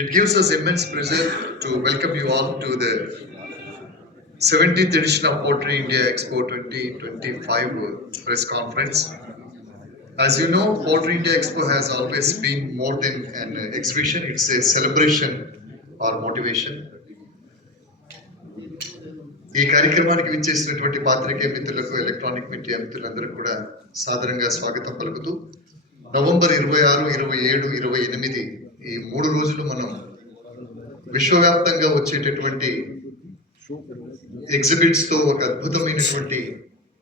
It gives us immense pleasure to welcome you all to the 17th edition of Poultry India Expo 2025 press conference. As you know, Poultry India Expo has always been more than an exhibition, it's a celebration or motivation. ఈ కార్యక్రమానికి విచ్చేసినటువంటి పాత్రికేయ మిత్రులకు electronic media మిత్రులందరూ కూడా సాదరంగా స్వాగతం పలుకుతూ నవంబర్ 26, 27, 28 ఈ 3 రోజులు మనం విశ్వవ్యాప్తంగా వచ్చేటటువంటి ఎగ్జిబిట్స్ తో ఒక అద్భుతమైనటువంటి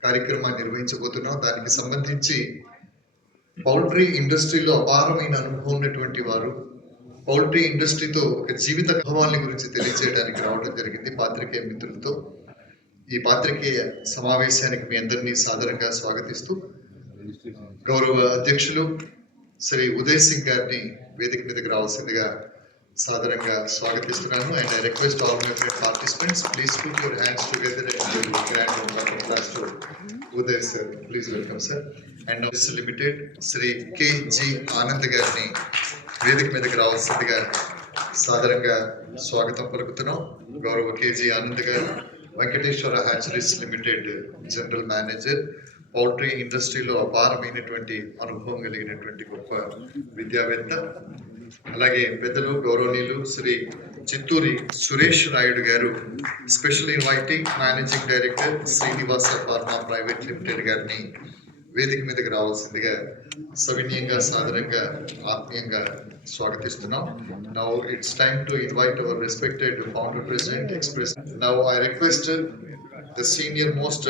కార్యక్రమాన్ని నిర్వహించబోతున్నాం. దానికి సంబంధించి పౌల్ట్రీ ఇండస్ట్రీలో అపారమైన అనుభవం ఉన్నటువంటి వారు పౌల్ట్రీ ఇండస్ట్రీతో ఒక జీవిత అనుభవాల గురించి తెలియజేయడానికి రావడం జరిగింది పాత్రికేయ మిత్రులతో. ఈ పాత్రికేయ సమావేశానికి మీ అందరినీ సాదరంగా స్వాగతిస్తూ గౌరవ అధ్యక్షులు శ్రీ ఉదయ్ సింగ్ గారిని వేదిక మీదకి రావాల్సిందిగా సాదరంగా స్వాగతిస్తున్నాను. And I request all my friend participants, please put your hands together and grand round of applause to Uday sir. Please welcome sir. And limited Shri K G. Anand గారిని వేదిక మీదకి రావాల్సిందిగా సాదరంగా స్వాగతం పలుకుతున్నాం. గౌరవ కె.జి. ఆనంద్ గారు Venkateswara hatcheries limited general manager, poultry ఇండస్ట్రీలో అపారమైనటువంటి అనుభవం కలిగినటువంటి గొప్ప విద్యావేత్త. అలాగే పెద్దలు గౌరవనీయులు శ్రీ చిత్తూరి Suresh Naidu garu, special inviting managing director Srinivasa pharma private limited గారిని వేదిక మీదకి రావాల్సిందిగా సవినీయంగా సాదరంగా ఆత్మీయంగా స్వాగతిస్తున్నాం. Now it's time to invite our respected founder president Exbition. Now I request the senior most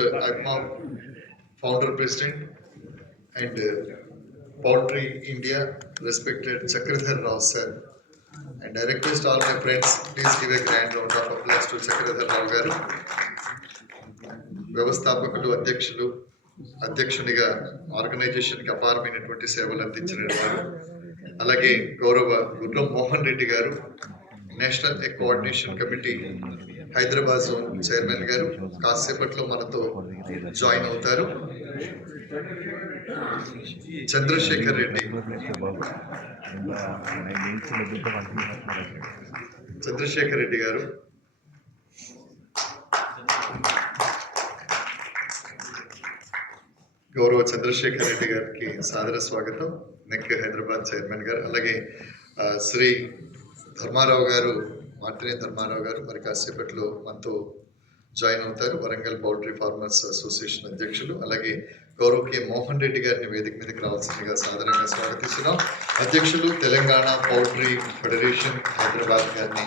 founder president and Poultry India, respected Chakradhar Rao sir, and I request all my friends, please give a grand round of applause to Chakradhar Rao garu. వ్యవస్థాపకులు, అధ్యక్షునిగా ఆర్గనైజేషన్కి అపారమైనటువంటి సేవలు అందించిన వారు. అలాగే గౌరవ గుర్రం మోహన్ రెడ్డి గారు, national egg coordination committee Hyderabad zone chairman గారు కాసేపట్లో మనతో జాయిన్ అవుతారు. చంద్రశేఖర్ రెడ్డి గారు, గౌరవ చంద్రశేఖర్ రెడ్డి గారికి సాదర స్వాగతం, నెక్ హైదరాబాద్ చైర్మన్ గారు. అలాగే శ్రీ ధర్మారావు గారు, మార్టినే ధర్మారావు గారు మరి కాసేపట్లో మనతో జాయిన్ అవుతారు, వరంగల్ పౌల్ట్రీ ఫార్మర్స్ అసోసియేషన్ అధ్యక్షులు. అలాగే గౌరవ కె. మోహన్ రెడ్డి గారిని వేదిక మీదకి రావాల్సిందిగా సాధారణంగా స్వాగతిస్తున్నాం. అధ్యక్షులు తెలంగాణ పౌల్ట్రీ ఫెడరేషన్ హైదరాబాద్ గారిని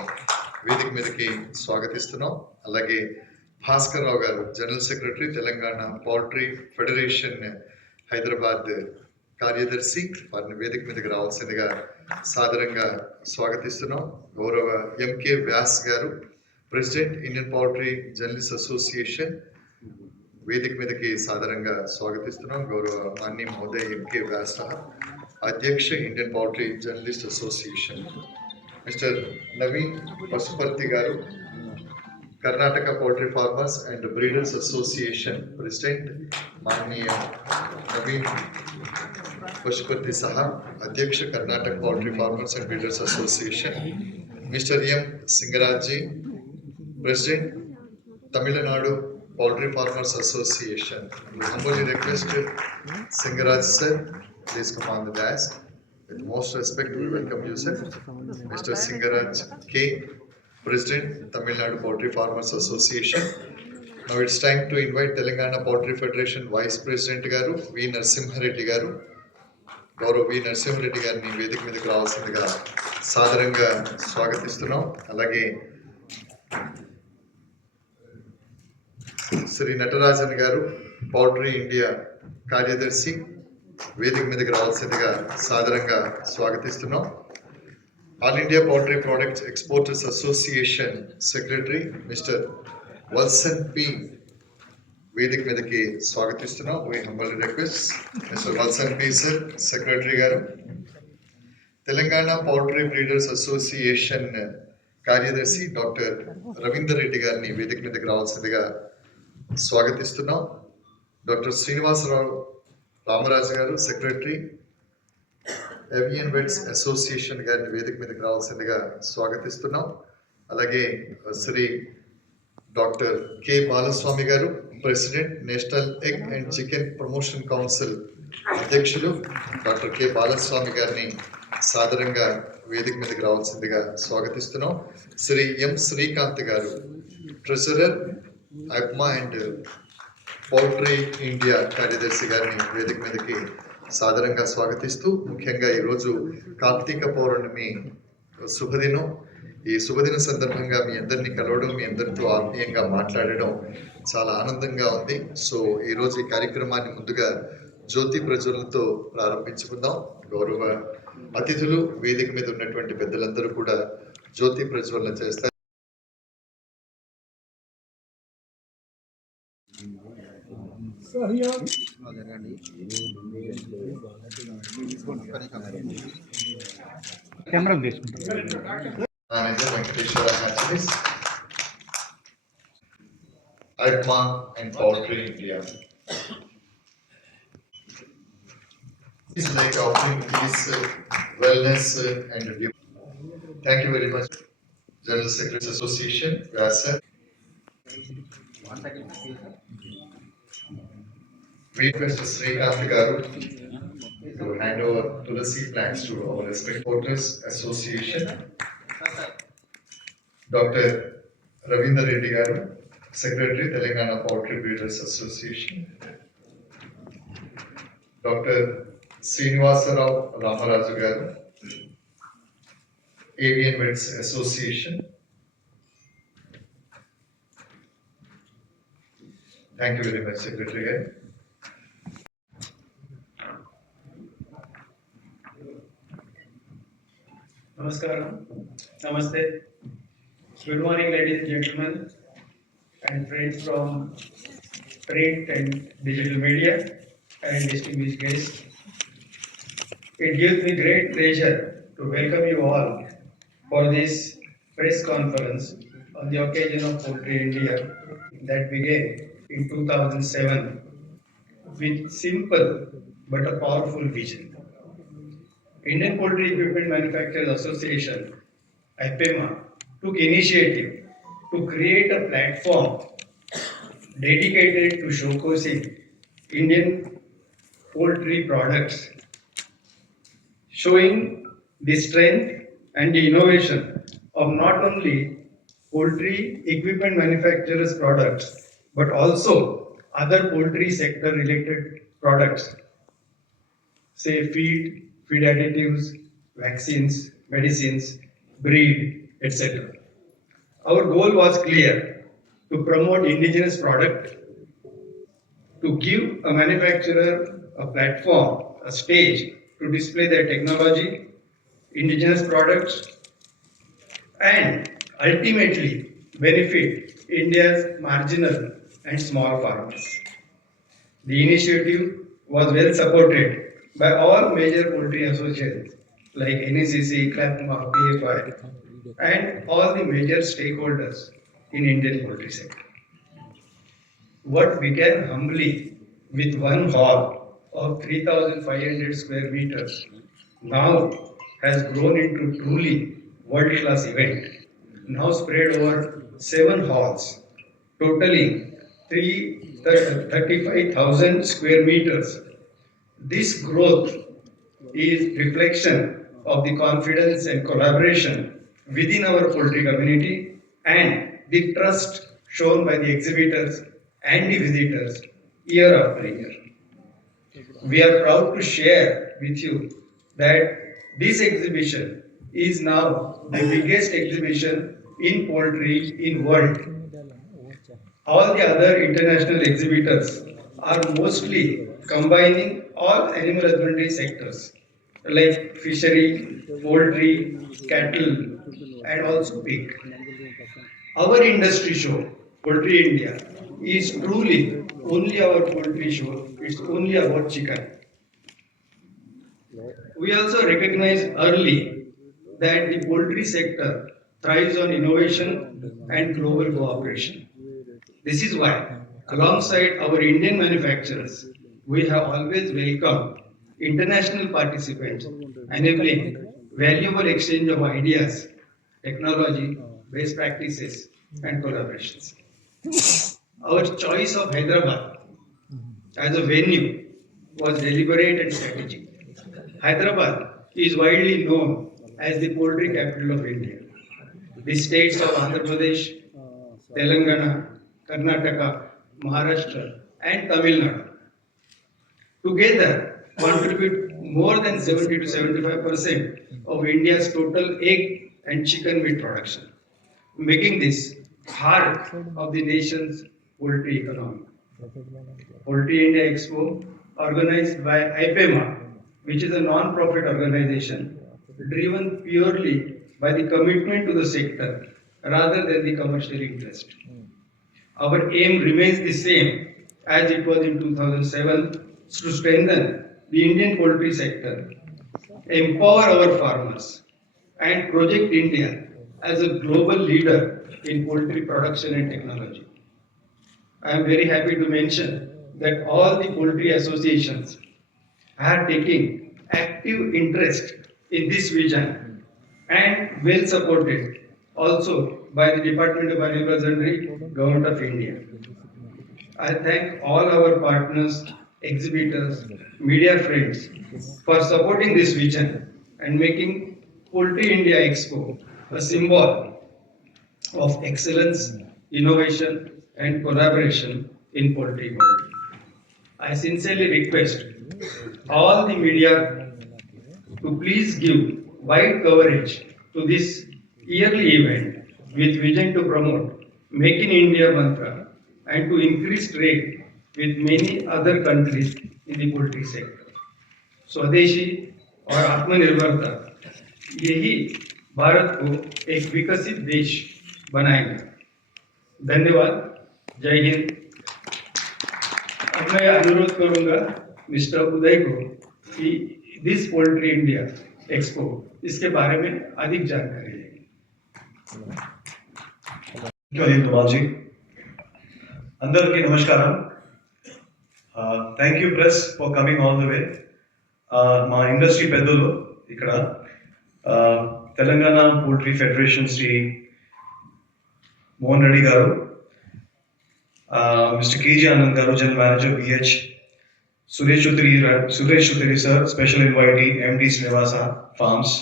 వేదిక మీదకి స్వాగతిస్తున్నాం. అలాగే భాస్కర్ రావు గారు, general secretary Telangana poultry federation Hyderabad కార్యదర్శి, వారిని వేదిక మీదకి రావాల్సిందిగా సాదరంగా స్వాగతిస్తున్నాం. గౌరవ ఎంకే వ్యాస్ గారు, president Indian poultry journalist association, వేదిక మీదకి సాదరంగా స్వాగతిస్తున్నాం. గౌరవ మాన్య మహోదయ ఎంకే వ్యాస్ అధ్యక్ష Indian poultry journalist association. Mister Naveen Pashupathi garu, Karnataka poultry farmers and breeders association president మాననీయ నవీన్ పశుపతి సహా అధ్యక్ష Karnataka poultry farmers and breeders association. Mister M Singaraji, president Tamil Nadu Poultry Farmers Association. We humbly request Singaraj sir, please come on the dais. With most respect, we welcome you sir. Mr. Singaraj K, President, Tamil Nadu Poultry Farmers Association. Now it's time to invite Telangana Poultry Federation Vice President garu, V. Narasimha Reddy garu. గౌరవ వి నరసింహారెడ్డి గారిని వేదిక మీదకి రావాల్సిందిగా సాదరంగా స్వాగతిస్తున్నాం. అలాగే శ్రీ నటరాజన్ గారు, poultry India కార్యదర్శి, వేదిక మీదకి రావాల్సిందిగా సాదరంగా స్వాగతిస్తున్నాం. All India poultry products exporters association secretary mister Valsan P, వేదిక మీదకి స్వాగతిస్తున్నాం. We humble request mister Valsan P sir, secretary garu. Telangana poultry breeders association కార్యదర్శి డాక్టర్ రవీందర్ రెడ్డి గారిని వేదిక మీదకి రావాల్సిందిగా స్వాగతిస్తున్నాం. డాక్టర్ శ్రీనివాసరావు రామరాజు గారు, సెక్రటరీ ఏవియన్ వెట్స్ అసోసియేషన్ గారిని వేదిక మీదకి రావాల్సిందిగా స్వాగతిస్తున్నాం. అలాగే శ్రీ డాక్టర్ కె బాలస్వామి గారు, president, national egg and chicken promotion council అధ్యక్షులు డాక్టర్ కె బాలస్వామి గారిని సాదరంగా వేదిక మీదకి రావాల్సిందిగా స్వాగతిస్తున్నాం. శ్రీ ఎం శ్రీకాంత్ గారు, ట్రెజరర్, అప్మా అండ్ పౌల్ట్రీ ఇండియా కార్యదర్శి గారిని వేదిక మీదకి సాదరంగా స్వాగతిస్తూ, ముఖ్యంగా ఈరోజు కార్తీక పౌర్ణమి శుభదినం. ఈ శుభదిన సందర్భంగా మీ అందరినీ కలవడం, మీ అందరితో ఆత్మీయంగా మాట్లాడడం చాలా ఆనందంగా ఉంది. సో ఈరోజు ఈ కార్యక్రమాన్ని ముందుగా జ్యోతి ప్రజ్వలనతో ప్రారంభించుకుందాం. గౌరవ అతిథులు, వేదిక మీద ఉన్నటువంటి పెద్దలందరూ కూడా జ్యోతి ప్రజ్వలన చేస్తారు. Manager Venkateshwara Hatcheries, Adma and Poultry India. It's like offering peace, wellness and review. Thank you very much. General Secretary Association, Vyasa. We request Srikanth Garu to hand over to the sea plants to our respected Porters Association. Dr. Ravindra Reddy Garu, Secretary, Telangana Poultry Breeders Association. Dr. Srinivasa Rao Ramaraju Garu, Avian Vets Association. Thank you very much, Secretary. Namaskaram. Namaste. Good morning, ladies and gentlemen, and friends from print and digital media, and distinguished guests. It gives me great pleasure to welcome you all for this press conference on the occasion of Poultry India that began in 2007 with simple but a powerful vision. Indian Poultry Equipment Manufacturers Association, IPEMA, took initiative to create a platform dedicated to showcasing Indian poultry products, showing the strength and the innovation of not only poultry equipment manufacturers products, but also other poultry sector related products, say feed additives, vaccines, medicines, breed, etc. Our goal was clear: to promote indigenous product, to give a manufacturer a platform, a stage to display their technology, indigenous products, and ultimately benefit India's marginal and small farmers. The initiative was well supported by all major poultry associations like NECC, CLAPMA, PFI, and all the major stakeholders in Indian poultry sector. What began humbly with one hall of 3,500 square meters now has grown into truly world-class event, now spread over 7 halls, totaling 35,000 square meters. This growth is reflection of the confidence and collaboration within our poultry community and the trust shown by the exhibitors and the visitors year after year. We are proud to share with you that this exhibition is now the biggest exhibition in poultry in world. All the other international exhibitors are mostly combining all animal husbandry sectors like fishery, poultry, cattle, and also pig. Our industry show, Poultry India, is truly only our poultry show. It's only about chicken. We also recognize early that the poultry sector thrives on innovation and global cooperation. This is why, alongside our Indian manufacturers, we have always welcomed international participants enabling valuable exchange of ideas, technology, best practices, and collaborations. Our choice of Hyderabad as a venue was deliberate and strategic. Hyderabad is widely known as the poultry capital of India. The states of Andhra Pradesh, Telangana, Karnataka, Maharashtra, and Tamil Nadu together contribute more than 70 to 75% of India's total egg and chicken meat production, making this heart of the nation's poultry economy. Poultry India Expo, organized by IPEMA, which is a non-profit organization driven purely by the commitment to the sector rather than the commercial interest. Our aim remains the same as it was in 2007 to strengthen the Indian poultry sector, empower our farmers, and project India as a global leader in poultry production and technology. I am very happy to mention that all the poultry associations are taking active interest in this vision and well supported also by the Department of Animal Husbandry, Government of India. I thank all our partners, exhibitors, media friends for supporting this vision and making Poultry India Expo a symbol of excellence, innovation, and collaboration in poultry world. I sincerely request all the media to please give wide coverage to this yearly event with vision to promote Make in India mantra and to increase trade with many other countries in the poultry sector. स्वदेशी और आत्मनिर्भरता यही भारत को एक विकसित देश बनाएगा. धन्यवाद. जय हिंद. अब मैं अनुरोध करूंगा मिस्टर उदय को कि दिस पोल्ट्री इंडिया एक्सपो इसके बारे में अधिक जानकारी दें. जी అందరికీ నమస్కారం. Thank you press for coming all the way. మా ఇండస్ట్రీ పెద్దలు ఇక్కడ Telangana poultry federation Shri Mohan Reddy garu, mister K G Anand garu general manager B H, Suresh Chutri sir special invitee M D Srinivasa farms,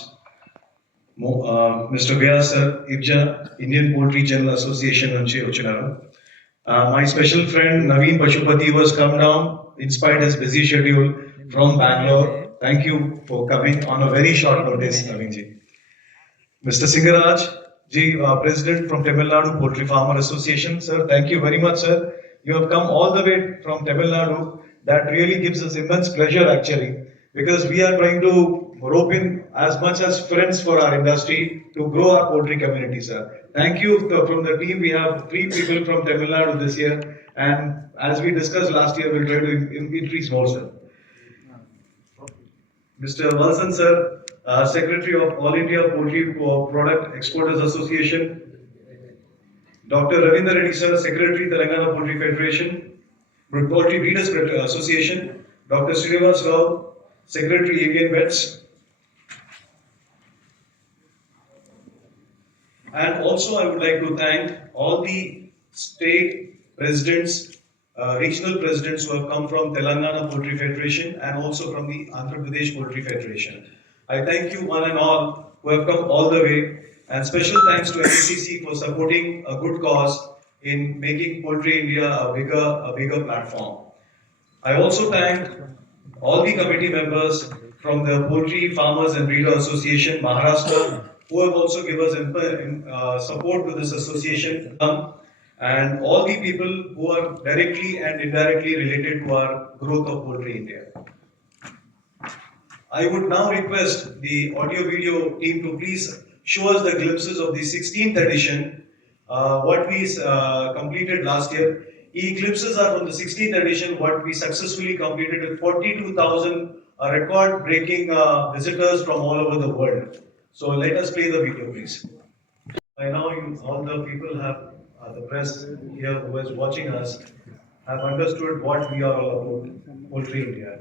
mister Vyas sir ఇబ్జా ఇండియన్ పోల్ట్రీ జనరల్ అసోసియేషన్ నుంచి వచ్చినారు. My special friend Naveen Pashupati was come down in spite his busy schedule from Bangalore. Thank you for coming on a very short notice, Naveen ji. Mr. Singaraj ji, President from Tamil Nadu Poultry Farmer Association, sir, thank you very much, sir. You have come all the way from Tamil Nadu. That really gives us immense pleasure actually, because we are trying to rope in as much as friends for our industry to grow our poultry community, sir. Thank you. From the team, we have 3 people from Tamil Nadu this year, and as we discussed last year, we'll try to increase more, sir. Mr. Walson, sir, Secretary of All India Poultry Product Exporters Association. Dr. Ravindra Reddy, sir, Secretary Telangana Poultry Federation, Poultry Breeders Association. Dr. Srinivas Rao, Secretary Avian Vets. And also I would like to thank all the state presidents, regional presidents who have come from Telangana Poultry Federation and also from the Andhra Pradesh Poultry Federation. I thank you one and all who have come all the way, and special thanks to NCC for supporting a good cause in making Poultry India a bigger platform. I also thank all the committee members from the Poultry Farmers and Breeder Association, Maharashtra, who have also given us support to this association, and all the people who are directly and indirectly related to our growth of Poultry India. I would now request the audio video team to please show us the glimpses of the 16th edition, what we completed last year. Glimpses are from the 16th edition, what we successfully completed with 42,000 record-breaking visitors from all over the world. So let us play the video, please. By now, all the people have, the press here who is watching us, have understood what we are all about, Poultry India.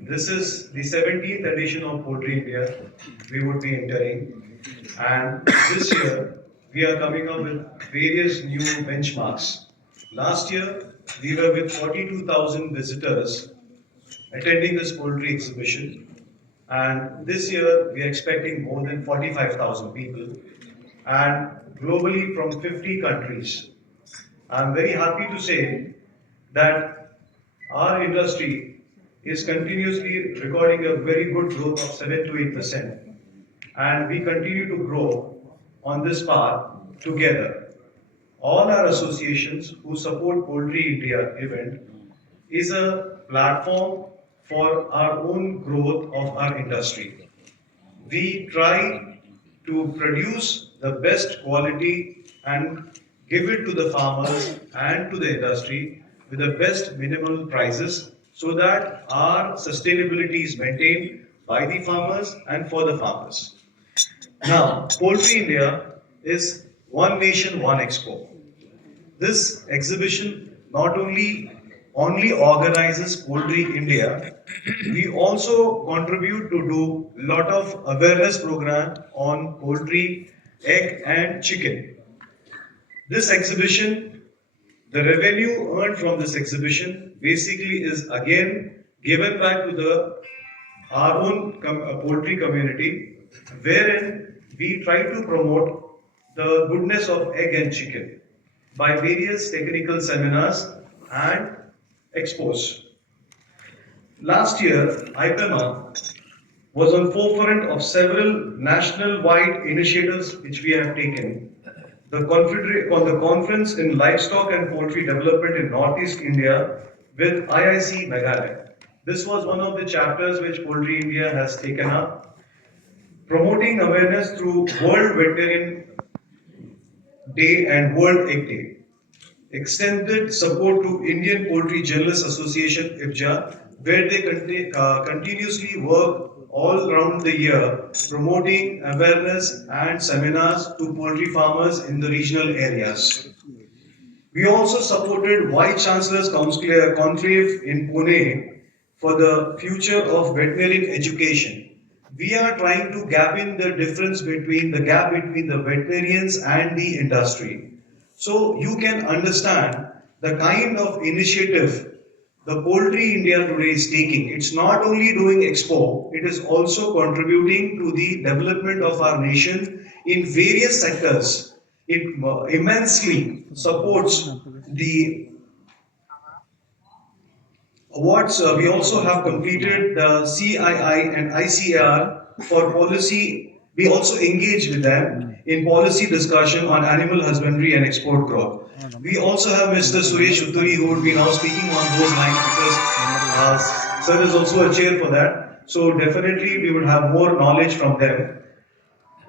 this is the 17th edition of Poultry India we would be entering. And this year, we are coming up with various new benchmarks. Last year, we were with 42,000 visitors attending this poultry exhibition. And this year, we are expecting more than 45,000 people and globally from 50 countries. I'm very happy to say that our industry is continuously recording a very good growth of 7 to 8%. And we continue to grow on this path together. All our associations who support Poultry India event is a platform for our own growth of our industry. We try to produce the best quality and give it to the farmers and to the industry with the best minimal prices so that our sustainability is maintained by the farmers and for the farmers. Now, Poultry India is One Nation, One Expo. This exhibition not only organizes Poultry India, we also contribute to do lot of awareness program on poultry, egg and chicken. This exhibition, the revenue earned from this exhibition basically is again given back to the our own poultry community, wherein we try to promote the goodness of egg and chicken by various technical seminars and expos. Last year, IPEMA was on forefront of several national-wide initiatives which we have taken. On the conference in livestock and poultry development in Northeast India with IIC Meghalaya. This was one of the chapters which Poultry India has taken up, promoting awareness through World Veterinarian Day and World Egg Day. Extended support to Indian Poultry Journalists Association (IPJA), where they continuously work all around the year promoting awareness and seminars to poultry farmers in the regional areas. We also supported Vice Chancellor's Conclave in Pune for the future of veterinarian education. We are trying to gap in the gap between the veterinarians and the industry. So you can understand the kind of initiative the Poultry India today is taking. It's not only doing expo, it is also contributing to the development of our nation in various sectors. It immensely supports the awards. We also have completed the CII and ICAR for policy. We also engage with them in policy discussion on animal husbandry and export growth. We also have Mr. Suresh Utturi who would be now speaking on those lines because sir is also a chair for that. So definitely we would have more knowledge from them.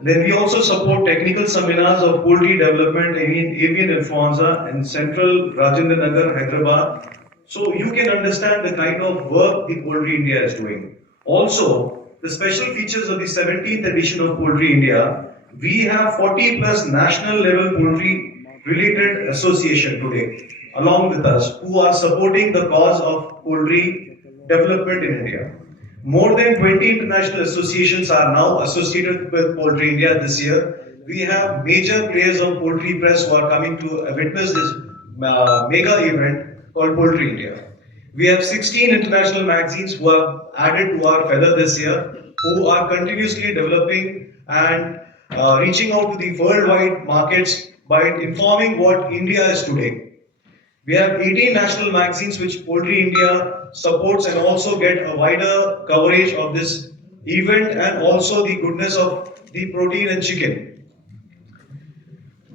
Then we also support technical seminars of poultry development, avian influenza in central Rajendra Nagar, Hyderabad. So you can understand the kind of work the Poultry India is doing. Also, the special features of the 17th edition of Poultry India, we have 40 plus national level poultry related association today along with us who are supporting the cause of poultry development in India. More than 20 international associations are now associated with Poultry India this year. We have major players of poultry press who are coming to witness this mega event called Poultry India. We have 16 international magazines who have added to our feather this year, who are continuously developing and reaching out to the worldwide markets by informing what India is today. We have 18 national magazines which Poultry India supports and also get a wider coverage of this event and also the goodness of the protein and chicken.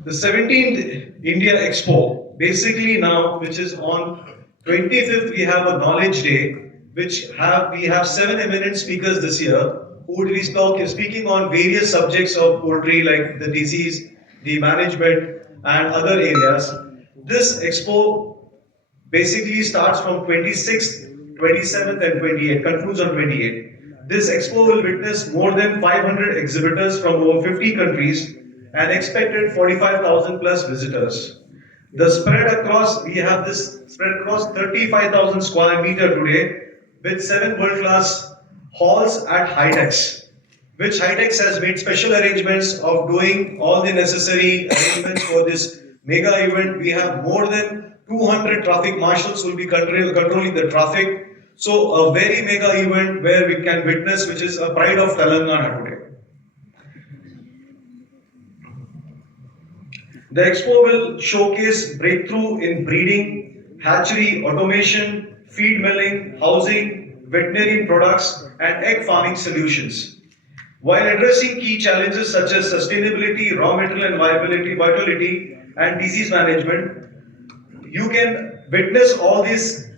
The 17th India Expo, basically now, which is on 25th, we have a knowledge day, we have 7 eminent speakers this year who would be speaking on various subjects of poultry like the disease, the management and other areas. This expo basically starts from 26th, 27th and 28th, concludes on 28th. This expo will witness more than 500 exhibitors from over 50 countries and expected 45,000 plus visitors. We have this spread across 35,000 square meter today, with 7 world-class halls at Hightex, which Hightex has made special arrangements of doing all the necessary arrangements for this mega event. We have more than 200 traffic marshals will be controlling the traffic. So a very mega event where we can witness, which is a pride of Telangana today. The expo will showcase breakthrough in breeding, hatchery, automation, feed milling, housing, veterinarian products, and egg farming solutions. While addressing key challenges such as sustainability, raw material and viability, and disease management, you can witness all these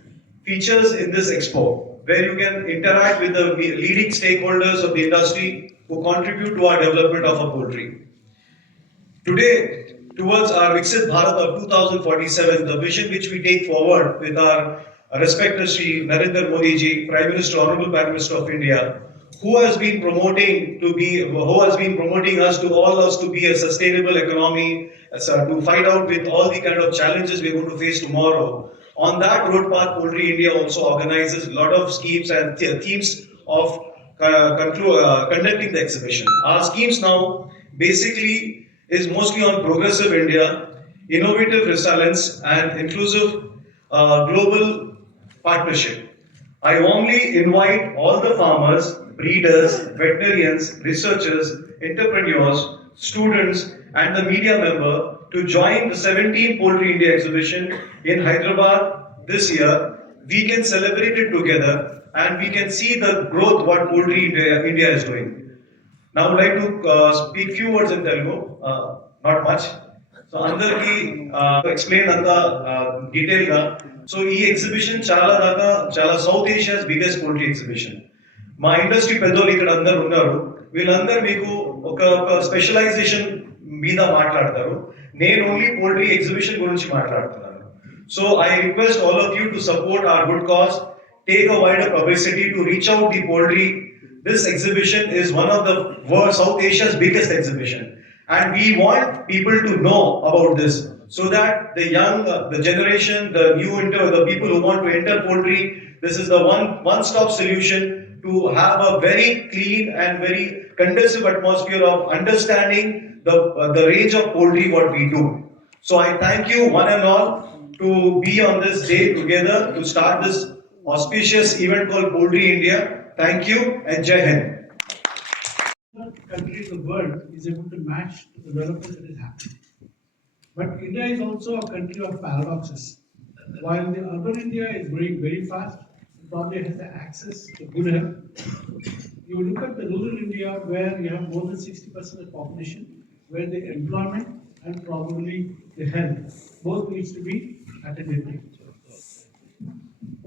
features in this expo, where you can interact with the leading stakeholders of the industry who contribute to our development of our poultry. Today, towards our Viksit Bharat of 2047, the vision which we take forward with our respected Shri Narendra Modi ji, Prime Minister, Honorable Prime Minister of India, who has been promoting us to be a sustainable economy, to fight out with all the kind of challenges we're going to face tomorrow. On that road path, Poultry India also organizes a lot of schemes and themes of conducting the exhibition. Our schemes now basically is mostly on progressive India, innovative resilience, and inclusive global partnership. I warmly invite all the farmers, breeders, veterinarians, researchers, entrepreneurs, students, and the media member to join the 17th Poultry India exhibition in Hyderabad this year. We can celebrate it together and we can see the growth what Poultry India is doing. Now, I would like to speak few words in Telugu, not much. So అందరికి ఎక్స్ప్లెయిన్ అంతా డీటెయిల్ గా. సో ఈ ఎగ్జిబిషన్ చాలా south Asia's biggest poultry exhibition. మా ఇండస్ట్రీ పెద్దోళ్ళు ఇక్కడ అందరు ఉన్నారు. వీళ్ళందరూ మీకు ఒక స్పెషలైజేషన్ మీద మాట్లాడతారు. నేను ఓన్లీ పోల్ట్రీ ఎగ్జిబిషన్ గురించి మాట్లాడుతున్నాను. So I request all of you to support our good cause, take a wider publicity to reach out the poultry. This exhibition is one of the South Asia's biggest exhibition, and we want people to know about this so that the young, the generation, the people who want to enter poultry, this is the one-stop solution to have a very clean and very conducive atmosphere of understanding the range of poultry what we do. So I thank you one and all to be on this day together to start this auspicious event called Poultry India. Thank you and Jai Hind. Country in the world is able to match the development that is happening. But India is also a country of paradoxes. While the urban India is growing very fast, it probably has the access to good health. You look at the rural India where you have more than 60% of the population, where the employment and probably the health both needs to be attended to.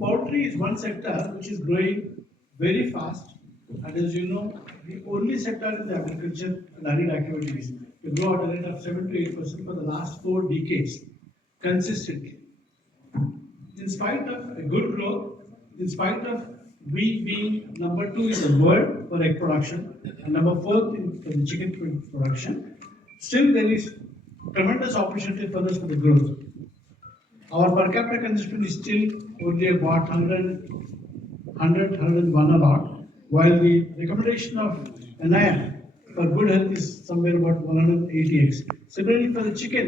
Poultry is one sector which is growing very fast, and as you know, the only sector in the agriculture and allied activities to grow at a rate of 7 to 8% for the last 4 decades consistently. In spite of a good growth, in spite of we being number 2 in the world for egg production and number 4 for the chicken production, still there is tremendous opportunity for us for the growth. Our per capita consumption is still only about 101 a lot, while the recommendation of NIM for good health is somewhere about 180x. Similarly, for the chicken,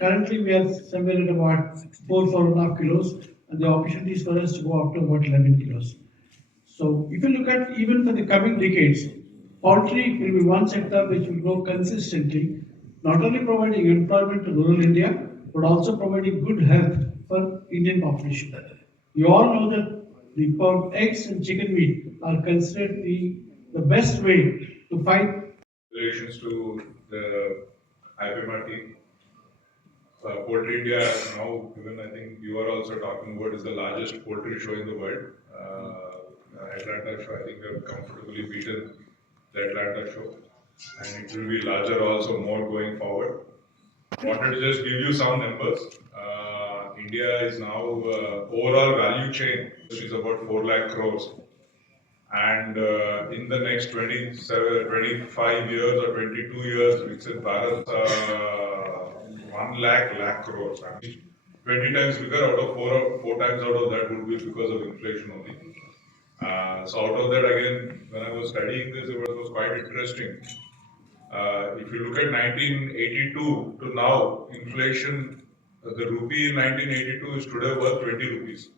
currently we are somewhere at about 4.5 kilos, and the opportunities for us to go up to about 11 kilos. So, if you look at even for the coming decades, poultry will be one sector which will grow consistently, not only providing employment to rural India, but also providing good health for Indian population. You all know that the eggs and chicken meat are considered the best way to fight. Relations to the IPMR team. Poultry India now, even I think you are also talking about, is the largest poultry show in the world. Atlanta show, I think we have comfortably beaten the Atlanta show, and it will be larger also, more going forward. Wanted to just give you some numbers. India is now overall value chain, which is about 4 lakh crores. And in the next 25 years or 22 years, Viksit Bharat, 1 lakh crores. I mean, 20 times bigger, out of 4 times out of that would be because of inflation only. So out of that, again, when I was studying this, it was quite interesting. If you look at 1982 to now, inflation, the rupee in 1982 is today worth 20 rupees.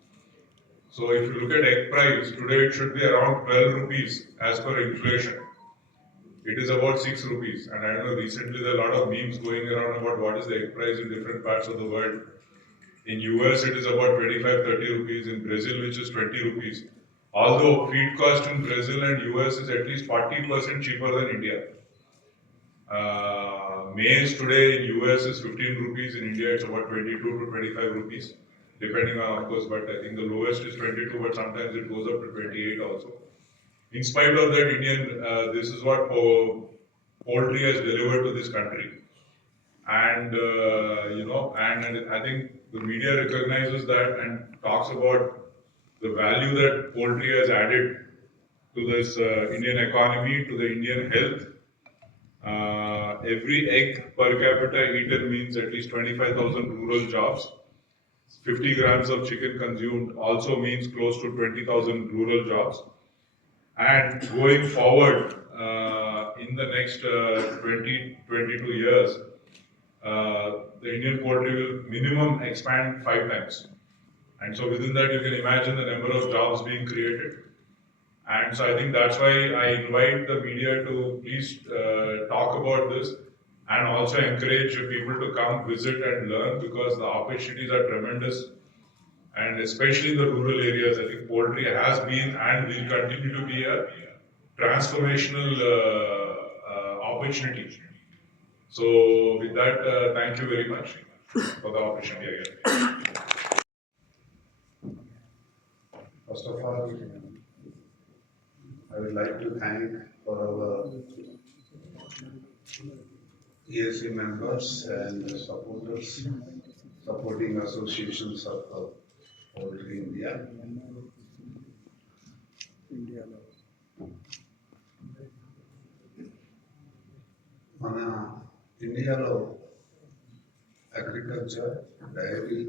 So if you look at egg price, today it should be around 12 rupees as per inflation. It is about 6 rupees. And I know recently there are a lot of memes going around about what is the egg price in different parts of the world. In US it is about 25-30 rupees. In Brazil, which is 20 rupees. Although feed cost in Brazil and US is at least 40% cheaper than India. Maize today in US is 15 rupees. In India, it's about 22 to 25 rupees, depending on, of course, but I think the lowest is 22, but sometimes it goes up to 28 also. In spite of that, this is what poultry has delivered to this country. And, and I think the media recognizes that and talks about the value that poultry has added to this Indian economy, to the Indian health. Every egg per capita eaten means at least 25,000 rural jobs. 50 grams of chicken consumed also means close to 20,000 rural jobs. And going forward, in the next 22 years, the Indian poultry will minimum expand 5 times. And so within that, you can imagine the number of jobs being created. And so I think that's why I invite the media to please talk about this and also encourage people to come visit and learn, because the opportunities are tremendous. And especially in the rural areas, I think poultry has been and will continue to be a transformational opportunity. So with that, thank you very much for the opportunity again. First of all, I would like to thank for our ESC members and the supporters, supporting associations of Poultry India. మన ఇండియాలో agriculture, dairy,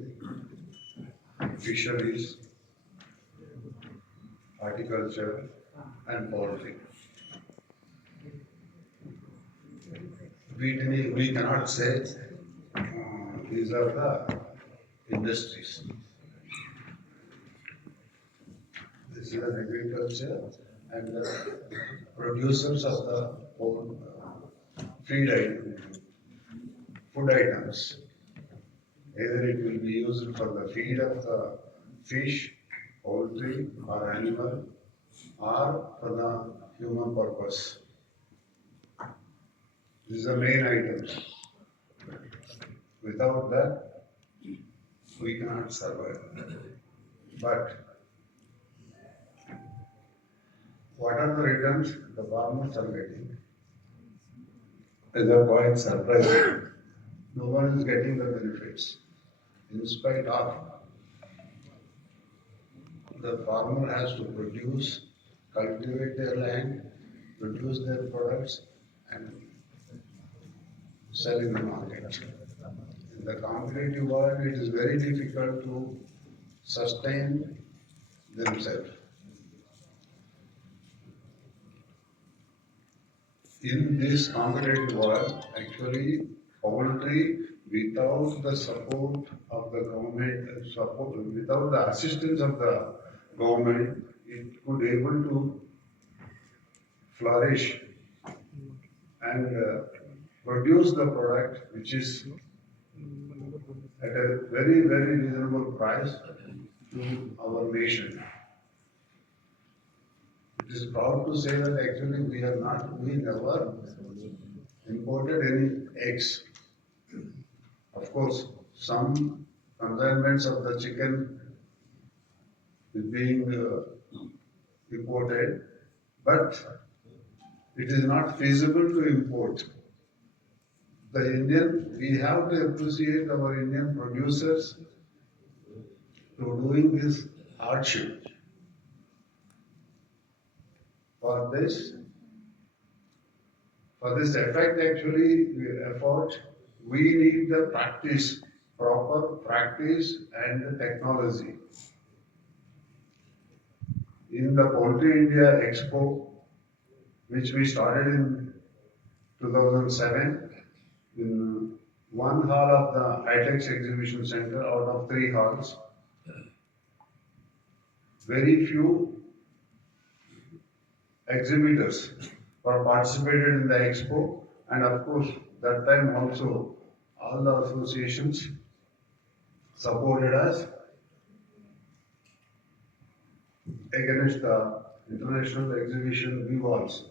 fisheries, horticulture and poultry. We cannot say these are the industries. This is an agriculture and the producers of the food items. Either it will be used for the feed of the fish, poultry or animal, or for the human purpose. These are main items. Without that, we cannot survive. But what are the returns the farmers are getting? They are quite surprising. No one is getting the benefits. In spite of, the farmer has to produce, cultivate their land, produce their products, and sell in the market. In the competitive world, it is very difficult to sustain themselves. In this competitive world, actually, poultry, without the support of the government, without the assistance of the government, it could able to flourish and produce the product which is at a very, very reasonable price to our nation. It is proud to say that actually we never imported any eggs. Of course, some consignments of the chicken is being imported, but it is not feasible to import. We have to appreciate our Indian producers to doing this hardship. For this effect, actually, we need the proper practice and the technology. in the Poultry India Expo, which we started in 2007, in one hall of the High-Tech Exhibition Center out of 3 halls. Very few exhibitors were participated in the expo, and of course, that time also all the associations supported us against the international exhibition view also.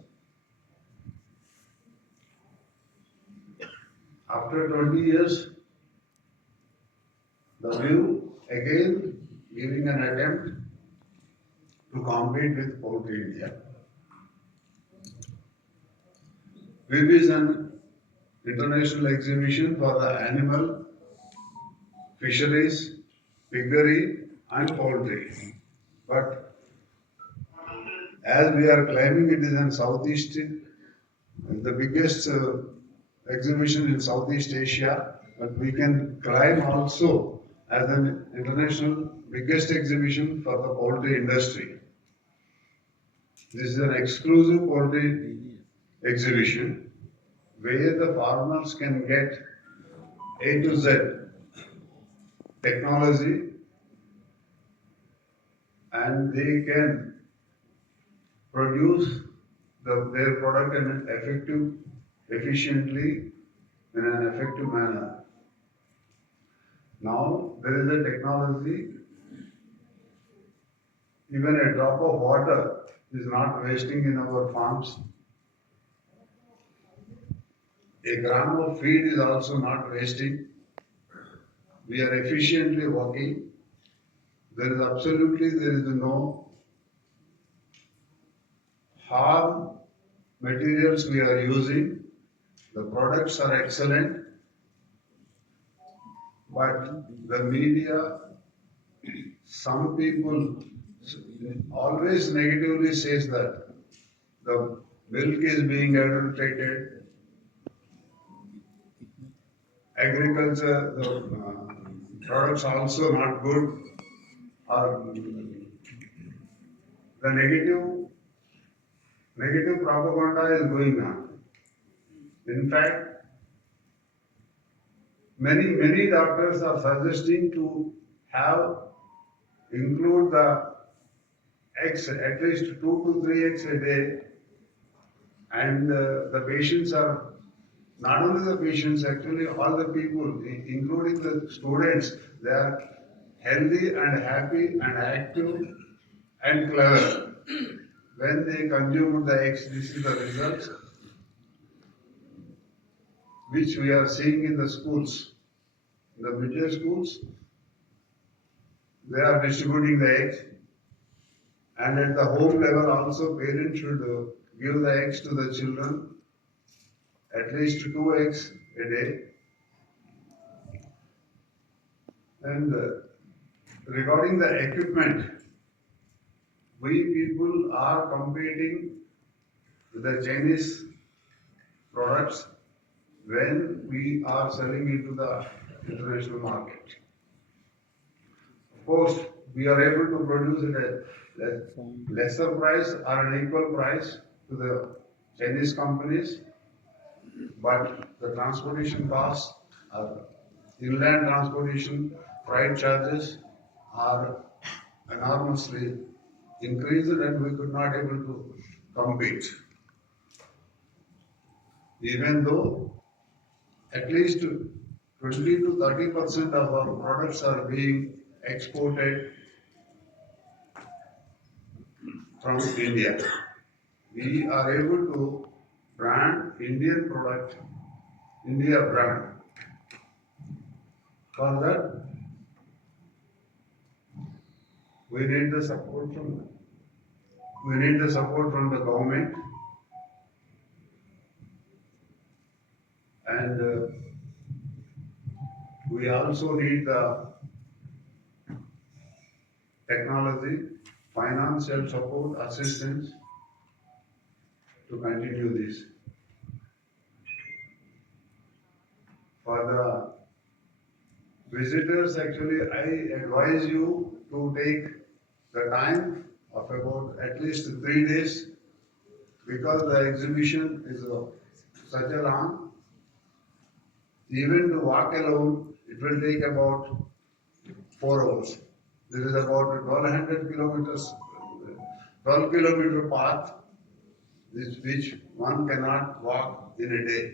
After 20 years, the view again giving an attempt to compete with Poultry India. VIV is an international exhibition for the animal, fisheries, piggery and poultry. But as we are claiming it is in Southeast, the biggest exhibition in Southeast Asia, but we can claim also as an international biggest exhibition for the poultry industry. This is an exclusive poultry exhibition where the farmers can get A to Z technology and they can produce their product in an efficiently, in an effective manner. Now there is a technology, even a drop of water is not wasting in our farms. A gram of feed is also not wasting. We are efficiently working. There is no harm materials we are using. The products are excellent, but the media, some people always negatively says that the milk is being adulterated, agriculture, the products also not good, or the negative propaganda is going on. In fact, many doctors are suggesting to include the eggs, at least 2 to 3 eggs a day, and the patients are, not only the patients, actually all the people, including the students, they are healthy and happy and active and clever. When they consume the eggs, this is the results which we are seeing in the schools. In the middle schools, they are distributing the eggs, and at the home level also parents should give the eggs to the children, at least 2 eggs a day. And regarding the equipment, we people are competing with the Chinese products when we are selling into the international market. Of course, we are able to produce it at a lesser price or an equal price to the Chinese companies, but the transportation costs, inland transportation, freight charges are enormously increased and we could not able to compete. Even though at least 20 to 30% of our products are being exported from India. We are able to brand Indian product, India brand. For that, we need the support from the government, and we also need the technology, financial support, assistance to continue this. For the visitors, actually, I advise you to take the time of about at least 3 days, because the exhibition is such a long. Even to walk alone, it will take about 4 hours. There is about 1200 kilometers, 12-kilometer path, which one cannot walk in a day.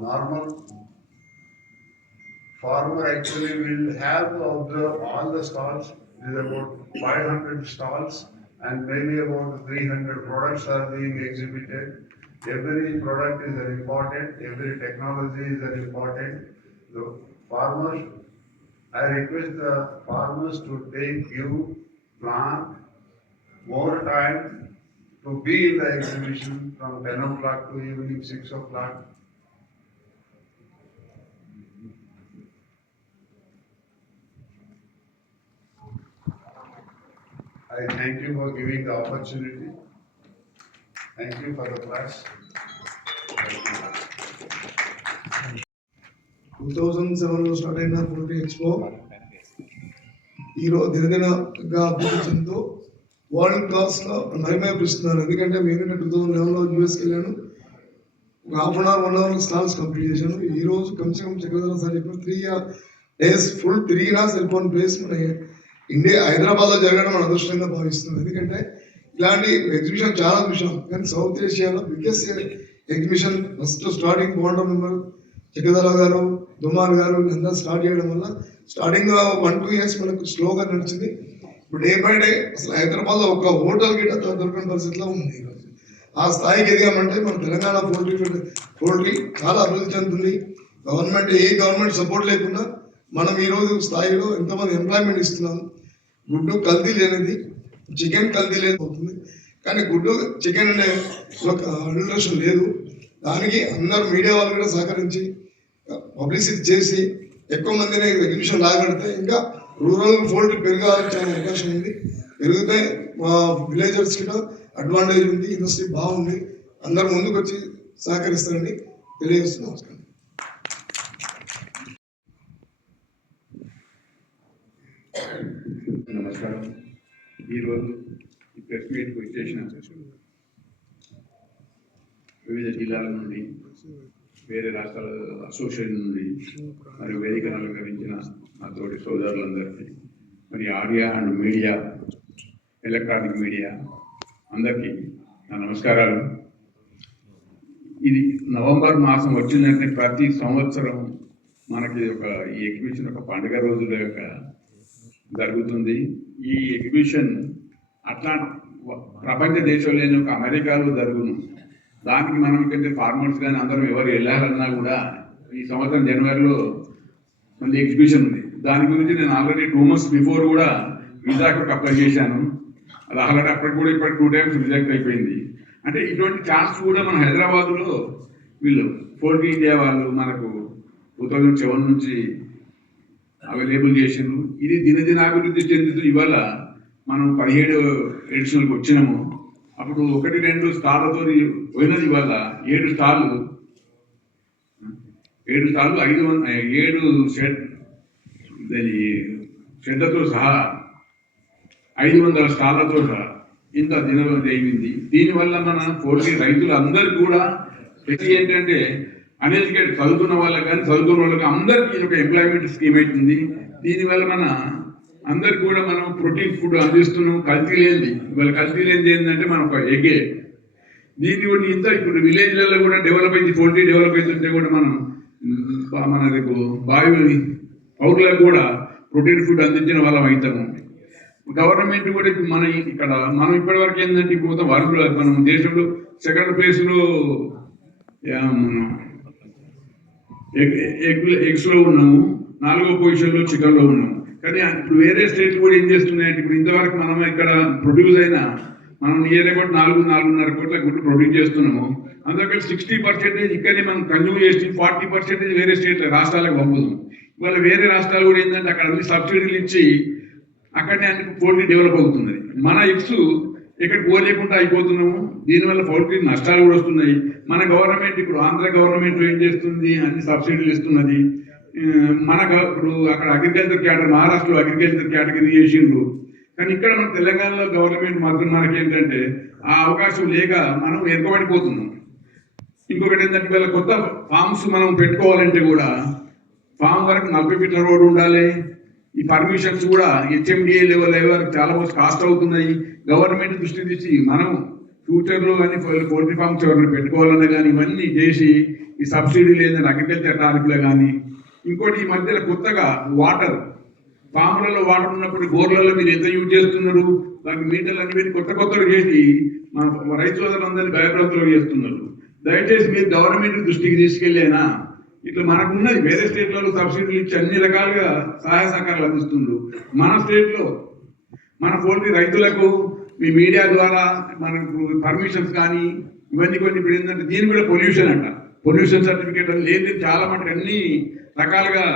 Normal farmer actually will have to observe all the stalls. There is about 500 stalls and maybe about 300 products are being exhibited. Every product is very important, every technology is very important. The farmers, I request the farmers to plan more time to be in the exhibition from 10 o'clock to evening 6 o'clock. I thank you for giving the opportunity. Thank you for the class. 2007లో start అయిన poultry expo ఈరోజు దినదినగా అభివృద్ధి చెందుతూ వరల్డ్ క్లాస్లో మరిమేపిస్తున్నారు. ఎందుకంటే నేను 2011లో యూఎస్కి వెళ్ళాను, ఒక half an hour 1 hour stalls complete చేశాను. ఈరోజు కమ్సే కమ్ చక్రధర సార్ చెప్పిన 3 days ఫుల్ తిరిగినా సరిపోని ప్లేస్ మన ఇండియా హైదరాబాద్లో జరగడం మన అదృష్టంగా భావిస్తున్నాం. ఎందుకంటే ఇలాంటి ఎగ్జిబిషన్ చాలా చూసాం, కానీ సౌత్ ఏషియాలో బిగ్గెస్ట్ ఎగ్జిబిషన్ ఫస్ట్ స్టార్టింగ్ బోండా మెంబర్ చక్రధర గారు, దుమార్ గారు అందరూ స్టార్ట్ చేయడం వల్ల స్టార్టింగ్ 1-2 years మనకు స్లోగా నడిచింది. ఇప్పుడు డే బై డే అసలు హైదరాబాద్లో ఒక హోటల్ గిట్ట దొరకని పరిస్థితిలో ఉంది. ఆ స్థాయికి ఎదిగామంటే మన తెలంగాణ పోల్ట్రీ చాలా అభివృద్ధి చెందుతుంది. గవర్నమెంట్ సపోర్ట్ లేకుండా మనం ఈరోజు స్థాయిలో ఎంతోమంది ఎంప్లాయ్మెంట్ ఇస్తున్నాం. గుడ్డు కల్తీ లేనిది, చికెన్ కల్తీ లేని అవుతుంది, కానీ గుడ్డు చికెన్ అనే ఒక అడ్మినిస్ట్రేషన్ లేదు. దానికి అందరూ మీడియా వాళ్ళు కూడా సహకరించి పబ్లిసిటీ చేసి ఎక్కువ మందిని ఎగ్జిబిషన్ లాగడితే ఇంకా రూరల్ పోల్ట్రీ పెరగాలని చాలా అవకాశం ఉంది. పెరిగితే మా విలేజర్స్ కూడా అడ్వాంటేజ్ ఉంది, ఇండస్ట్రీ బాగుంది, అందరూ ముందుకు వచ్చి సహకరిస్తారని తెలియజేస్తున్నాం. నమస్కారం. ఈరోజు ఈ ప్రెస్ మీట్కు వచ్చేసిన వివిధ జిల్లాల నుండి, వేరే రాష్ట్రాల అసోసియేషన్ నుండి మరియు వేదికను అలంకరించిన నా తోటి సోదరులందరికీ, మరి audio and media, electronic media అందరికీ నా నమస్కారాలు. ఇది నవంబర్ మాసం వచ్చిందంటే ప్రతి సంవత్సరం మనకి ఈ ఎగ్జిబిషన్ ఒక పండుగ రోజుల యొక్క జరుగుతుంది. ఈ ఎగ్జిబిషన్ అట్లా ప్రపంచ దేశంలోని ఒక అమెరికాలో జరుగును. దానికి మనం ఇక్కడ ఫార్మర్స్ కానీ అందరం ఎవరు వెళ్ళాలన్నా కూడా ఈ సంవత్సరం జనవరిలో మళ్ళీ ఎగ్జిబిషన్ ఉంది. దాని గురించి నేను ఆల్రెడీ 2 months బిఫోర్ కూడా వీసాకు అప్లై చేశాను. అది ఆల్రెడీ అప్పటికి కూడా ఇప్పటికి 2 times రిజెక్ట్ అయిపోయింది. అంటే ఇటువంటి ఛాన్స్ కూడా మన హైదరాబాద్లో వీళ్ళు పోల్ట్రీ ఇండియా వాళ్ళు మనకు 2007 నుంచి అవైలబుల్ చేసిండ్రు. ఇది దినదినాభివృద్ధి చెందుతూ ఇవాళ మనం 17వ ఎడిషన్కి వచ్చినాము. అప్పుడు 1-2 స్టార్లతో పోయినది, ఇవాళ 7 స్టార్లు 7 షెడ్లతో సహా 500 స్టార్లతో సహా ఇంత దినవృద్ధి అయింది. దీనివల్ల మన పోల్ట్రీ రైతులు అందరికీ కూడా ఏంటంటే అన్ఎడ్యుకేటెడ్ చదువుతున్న వాళ్ళకి కానీ చదువుకున్న వాళ్ళకి అందరికీ ఒక ఎంప్లాయ్మెంట్ స్కీమ్ అవుతుంది. దీనివల్ల మన అందరికి కూడా మనం ప్రోటీన్ ఫుడ్ అందిస్తున్నాం, కల్తీ లేనిది. ఇవాళ కల్తీ లేనిది ఏంటంటే మనం ఒక ఎగ్గే. దీన్ని కూడా ఇంత ఇప్పుడు విలేజ్లలో కూడా డెవలప్ అయింది, పోల్ట్రీ డెవలప్ అవుతుంటే కూడా మన రేపు బావి పౌరులకు కూడా ప్రోటీన్ ఫుడ్ అందించిన వాళ్ళం అవుతాము. గవర్నమెంట్ కూడా మనం ఇప్పటివరకు ఏంటంటే ఇప్పుడు మొత్తం వరల్డ్ మనం దేశంలో 2nd ప్లేస్లో మనం ఎగ్స్లో ఉన్నాము, 4వ పొజిషన్లో చికెన్లో ఉన్నాము. కానీ ఇప్పుడు వేరే స్టేట్లు కూడా ఏం చేస్తున్నాయంటే ఇప్పుడు ఇంతవరకు మనం ఇక్కడ ప్రొడ్యూస్ అయినా మనం నియర్ అబౌట్ 4-4.5 కోట్ల గుడ్లు ప్రొడ్యూస్ చేస్తున్నాము. అందుకే 60% ఇక్కడనే మనం కన్జ్యూమ్ చేసి 40% వేరే స్టేట్ల రాష్ట్రాలకు పంపుతాం. ఇవాళ వేరే రాష్ట్రాలు కూడా ఏంటంటే అక్కడ అన్ని సబ్సిడీలు ఇచ్చి అక్కడనే అన్ని పోల్ట్రీ డెవలప్ అవుతున్నది. మన ఎగ్స్ ఎక్కడికి పోలేకుండా అయిపోతున్నాము. దీనివల్ల పౌల్ట్రీ నష్టాలు కూడా వస్తున్నాయి. మన గవర్నమెంట్ ఇప్పుడు ఆంధ్ర గవర్నమెంట్ ఏం చేస్తుంది, అన్ని సబ్సిడీలు ఇస్తున్నది. ఇప్పుడు అక్కడ అగ్రికల్చర్ క్యాటర్, మహారాష్ట్రలో అగ్రికల్చర్ కేటగిరీ చేసిండ్రు. కానీ ఇక్కడ మన తెలంగాణలో గవర్నమెంట్ మాత్రం మనకేంటంటే ఆ అవకాశం లేక మనం వెనుకబడిపోతున్నాం. ఇంకొకటి ఏంటంటే వీళ్ళ కొత్త ఫామ్స్ మనం పెట్టుకోవాలంటే కూడా ఫామ్ వరకు 40 ఫీట్ల రోడ్ ఉండాలి. ఈ పర్మిషన్స్ కూడా హెచ్ఎండిఏ లెవెల్ వరకు చాలా మంది కాస్ట్ అవుతున్నాయి. గవర్నమెంట్ దృష్టి తీసి మనం ఫ్యూచర్లో కానీ పౌల్ట్రీ ఫార్మ్స్ ఎవరైనా పెట్టుకోవాలన్నా కానీ ఇవన్నీ చేసి ఈ సబ్సిడీ లేదని అగ్రికల్చర్ టారిఫ్లో కానీ ఇంకోటి ఈ మధ్యలో కొత్తగా వాటర్ ఫామ్లలో వాటర్ ఉన్నప్పుడు బోర్లలో మీరు ఎంత యూజ్ చేస్తున్నారు దానికి మీటర్లు అన్ని కొత్తగా చేసి మన రైతు సోదరులందరినీ భయప్రాంతంలో చేస్తున్నారు. దయచేసి మీరు గవర్నమెంట్ దృష్టికి తీసుకెళ్ళేనా ఇట్లా మనకున్నది వేరే స్టేట్లలో సబ్సిడీలు ఇచ్చి అన్ని రకాలుగా సహాయ సహకారాలు అందిస్తున్నారు. మన స్టేట్లో మన పోల్ట్రీ రైతులకు మీ మీడియా ద్వారా మనకు పర్మిషన్స్ కానీ ఇవన్నీ కొన్ని ఇప్పుడు ఏంటంటే దీని కూడా పొల్యూషన్ అంట, పొల్యూషన్ సర్టిఫికేట్ అని లేదు చాలా మటుకు అన్ని రకాలుగా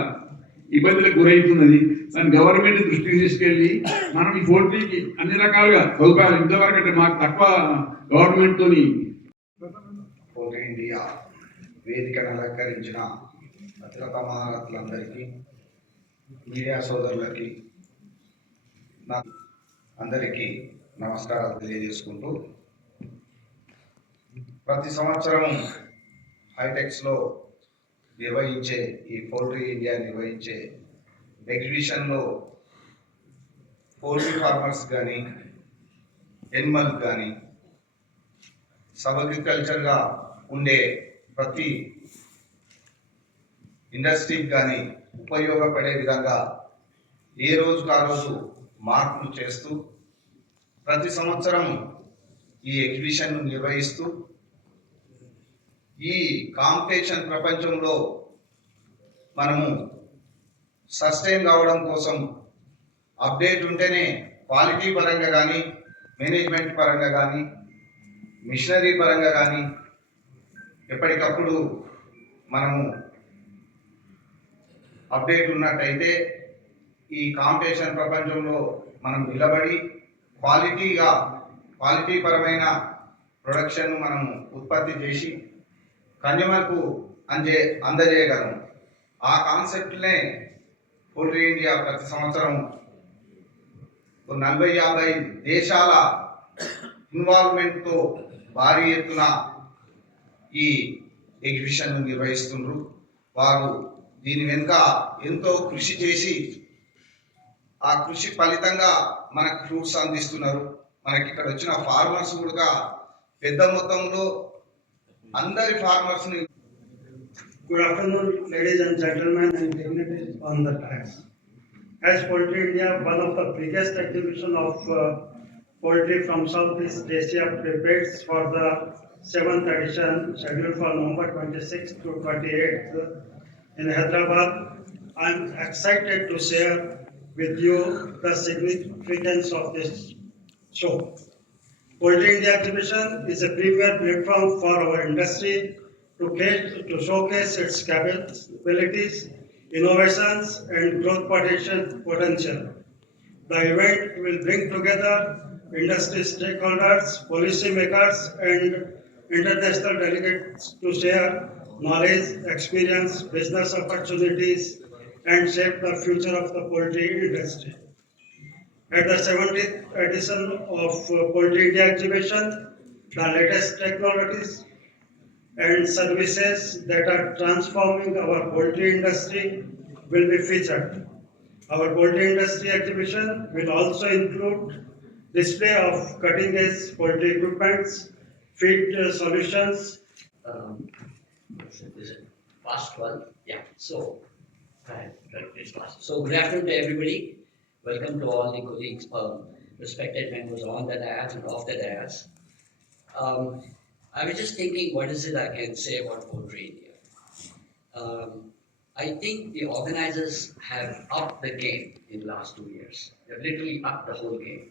ఇబ్బందులకు గురవుతున్నది. దాన్ని గవర్నమెంట్ దృష్టికి తీసుకెళ్ళి మనం ఈ పోల్ట్రీకి అన్ని రకాలుగా సదుపాయాలు ఇంతవరకు అంటే మాకు తక్కువ గవర్నమెంట్తోని పోల్ట్రీ ఇండియా వేదికను అలంకరించిన భద్రతా మహారథులందరికీ, మీడియా సోదరులకి అందరికీ నమస్కారాలు తెలియజేసుకుంటూ, ప్రతి సంవత్సరం హైటెక్స్లో నిర్వహించే ఈ పోల్ట్రీ ఇండియా నిర్వహించే ఎగ్జిబిషన్లో పోల్ట్రీ ఫార్మర్స్ కానీ ఎనిమల్ కానీ సబ్ అగ్రికల్చర్గా ఉండే ప్రతి ఇండస్ట్రీకి కానీ ఉపయోగపడే విధంగా ఏ రోజుకు ఆ రోజు మార్పులు చేస్తూ ప్రతి సంవత్సరం ఈ ఎగ్జిబిషన్ను నిర్వహిస్తూ ఈ కాంపిటీషన్ ప్రపంచంలో మనము సస్టైన్ కావడం కోసం అప్డేట్ ఉంటేనే క్వాలిటీ పరంగా కానీ మేనేజ్మెంట్ పరంగా కానీ మిషనరీ పరంగా కానీ ఎప్పటికప్పుడు మనము అప్డేట్ ఉన్నట్టయితే ఈ కాంపిటీషన్ ప్రపంచంలో మనం నిలబడి క్వాలిటీ పరమైన ప్రొడక్షన్ మనం ఉత్పత్తి చేసి కన్జ్యూమర్కు అందజేయగలం. ఆ కాన్సెప్ట్నే పోల్ట్రీ ఇండియా ప్రతి సంవత్సరం 40-50 దేశాల ఇన్వాల్వ్మెంట్తో భారీ ఎత్తున ఈ ఎగ్జిబిషన్ నిర్వహిస్తున్నారు. వారు దీని వెనుక ఎంతో కృషి చేసి ఆ కృషి ఫలితంగా మనకు ఫ్రూట్స్ అందిస్తున్నారు. మనకి ఇక్కడ వచ్చిన ఫార్మర్స్ కూడా పెద్ద మొత్తంలో అందరి ఫార్మర్స్ని. Good afternoon, ladies and gentlemen, and dignitaries on the dais. As Poultry India, one of the biggest exhibition of poultry from Southeast Asia, prepares for the 7th edition scheduled for November 26th to 28th in Hyderabad. I am excited to share with you the significance of this show. Poultry India exhibition is a premier platform for our industry to showcase its capabilities, innovations, and growth potential. The event will bring together industry stakeholders, policymakers, and international delegates to share knowledge, experience, business opportunities, and shape the future of the poultry industry. At the 70th edition of Poultry India exhibition, the latest technologies and services that are transforming our poultry industry will be featured. Our poultry industry exhibition will also include display of cutting-edge poultry equipments, feed solutions. Is it fast one? Yeah. So, it's fast. So, good afternoon to everybody. Welcome to all the colleagues, respected members on the dais and off the dais. I was just thinking, what is it I can say about Poultry India? I think the organizers have upped the game in the last 2 years. They've literally upped the whole game.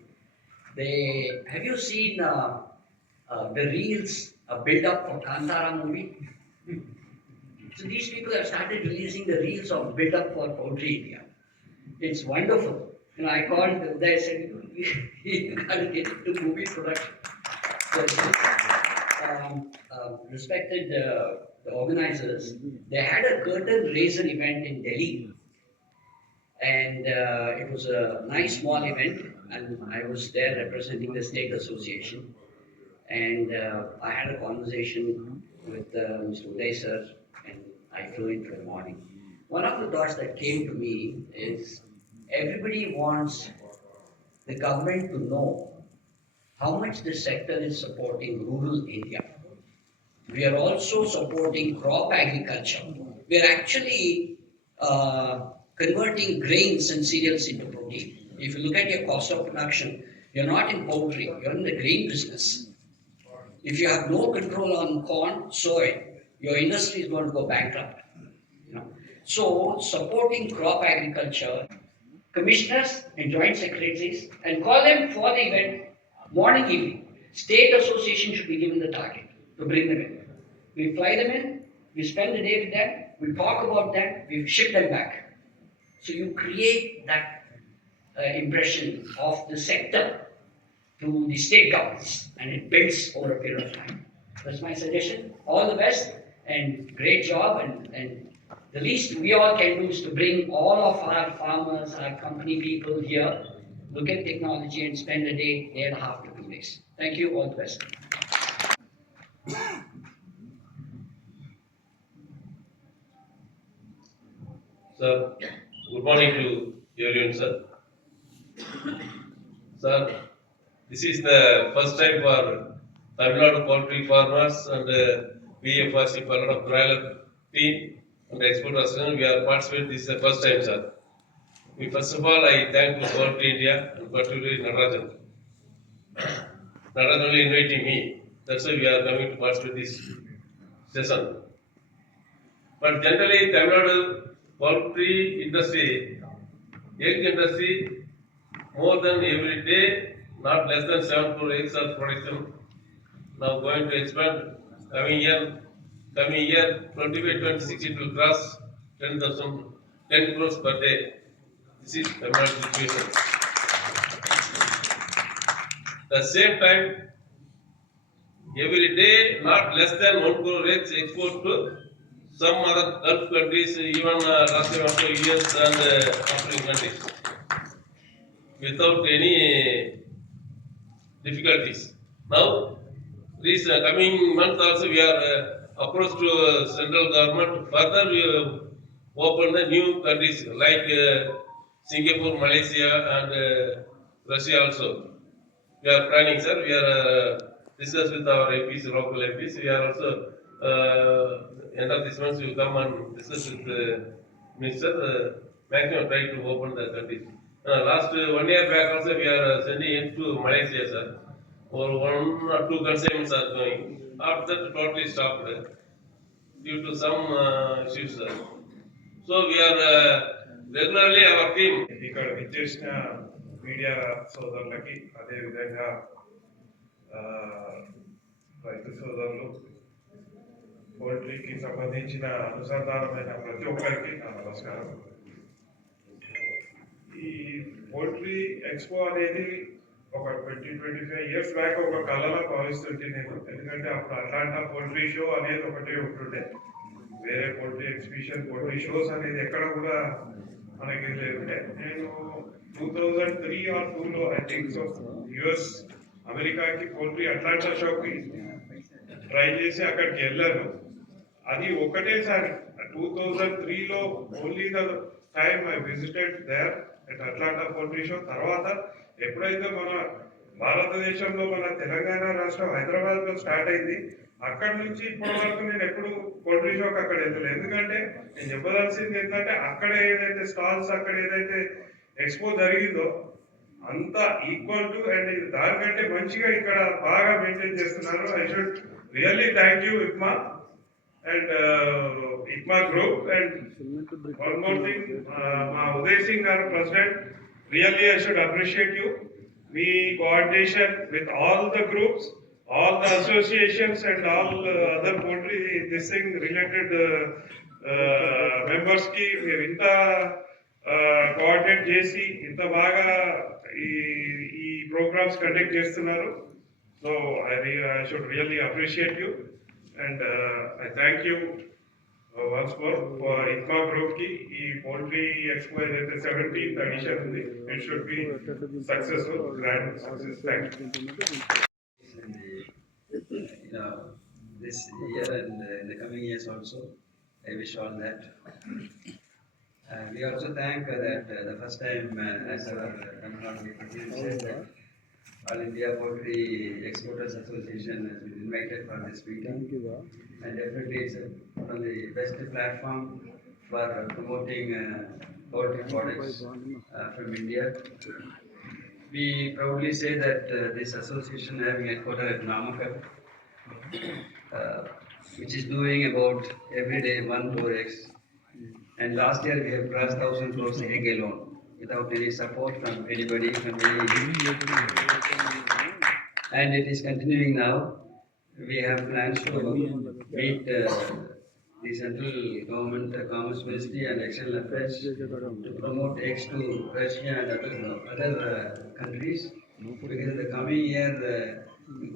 Have you seen the reels build up for Kantara movie? So these people have started releasing the reels of build up for Poultry India. It's wonderful. I called them, they said, you gotta get into movie production. Respected the organizers, they had a curtain raiser event in Delhi. and it was a nice small event, and I was there representing the state association, and I had a conversation with Mr. Uday sir, and I flew in for the morning. One of the thoughts that came to me is everybody wants the government to know how much the sector is supporting rural India. We are also supporting crop agriculture. We are actually converting grains and cereals into protein. If you look at your cost of production, you're not in poultry, you're in the grain business. If you have no control on corn, soy, your industry is going to go bankrupt. You know? So supporting crop agriculture, commissioners and joint secretaries, and call them for the event morning, evening. State association should be given the target to bring them in. We fly them in, we spend the day with them, we talk about them, we ship them back. So you create that impression of the sector to the state governments, and it builds over a period of time. That's my suggestion. All the best and great job, and the least we all can do is to bring all of our farmers, our company people here, look at technology and spend a day, day and a half to 2 days. Thank you, all the best. Sir, good morning to everyone, sir. Sir, this is the first time for Tamil Nadu poultry farmers and PFRC Palana broiler team and export association. We are participating. This is the first time, sir. First of all, I thank to Poultry India and particularly Natarajan. Natarajan only inviting me. That's why we are coming to participate this session. But generally, Tamil Nadu poultry industry, egg industry, more than every day, not less than 7 crore eggs of production. Now going to expand coming year 25-26 it will cross 10 crores per day. This is the Tamil Nadu situation. At the same time, every day not less than 1 crore eggs export to some other Gulf countries, even Russia, also US and African countries, without any difficulties. Now, this coming month also we are approached to central government. Further, we open the new countries like Singapore, Malaysia, and Russia also. We are planning, sir. We are discuss with our MPs, local MPs. We are also end of this month we will come and discuss with the minister. Maximum try to open the country. Last 1 year back also we are sending it to Malaysia, sir. For 1 or 2 consignments are going. After that, totally stopped due to some issues, sir. So we are regularly our team. ఇక్కడ విచ్చేసిన మీడియా సోదరులకి అదేవిధంగా రైతు సోదరులు పోల్ట్రీకి సంబంధించిన అనుసంధానమైన ప్రతి ఒక్కరికి నా నమస్కారం. ఈ పోల్ట్రీ ఎక్స్పో అనేది ఒక 20-25 ఇయర్స్ బ్యాక్ ఒక కళలా భావిస్తుంటే నేను, ఎందుకంటే అప్పుడు అట్లాంటా పోల్ట్రీ షో అనేది ఒకటే ఉంటుండే. వేరే పోల్ట్రీ ఎగ్జిబిషన్, పోల్ట్రీ షోస్ అనేది ఎక్కడ కూడా మనకి లేకుండే. నేను 2003 or 2002లో ఐ థింక్ సో యుఎస్ అమెరికాకి పోల్ట్రీ అట్లాంటా షోకి ట్రై చేసి అక్కడికి వెళ్ళాను. అది ఒకటేసారి 2003లో only the time I visited there at Atlanta poultry show. తర్వాత ఎప్పుడైతే మన భారతదేశంలో మన తెలంగాణ రాష్ట్రం హైదరాబాద్లో స్టార్ట్ అయింది, అక్కడి నుంచి ఇప్పటి వరకు నేను ఎప్పుడు పోల్ట్రీ షోకి అక్కడ వెళ్ళలేదు. ఎందుకంటే నేను చెప్పదలసింది ఏంటంటే అక్కడ ఏదైతే స్టాల్స్, అక్కడ ఏదైతే ఎక్స్పో జరిగిందో అంత ఈక్వల్ టు అండ్ దానికంటే మంచిగా ఇక్కడ బాగా మెయింటైన్ చేస్తున్నారు. I should really thank you IPMA and IPMA group. And one more thing, Uday Singh, our president, really I should appreciate you. We coordination with all the groups, all the associations and all other poultry this thing related members ki inta coordinate chesi inta baga ee programs conduct chestunnaru. So I should really appreciate you. And I thank you, once for ఇన్కా group కి ఈ poultry expo ఏదైతే 17th edition ఉంది it should be successful grand success. Thank you. This year and in the coming years also, I wish all that. We also thank that the first time, as our Tamil Nadu President said, that All India Poultry Exporters Association has been invited for this meeting. And definitely it's one of the best platform for promoting poultry products from India. We proudly say that this association having a headquarters at Namakkal, which is doing about every day 1 crore eggs. And last year we have crossed 1,000 crores egg alone, without any support from anybody, from any. And it is continuing now. We have plans to meet the central government, the Commerce Ministry and External Affairs to promote eggs to Russia and other countries. Because in the coming year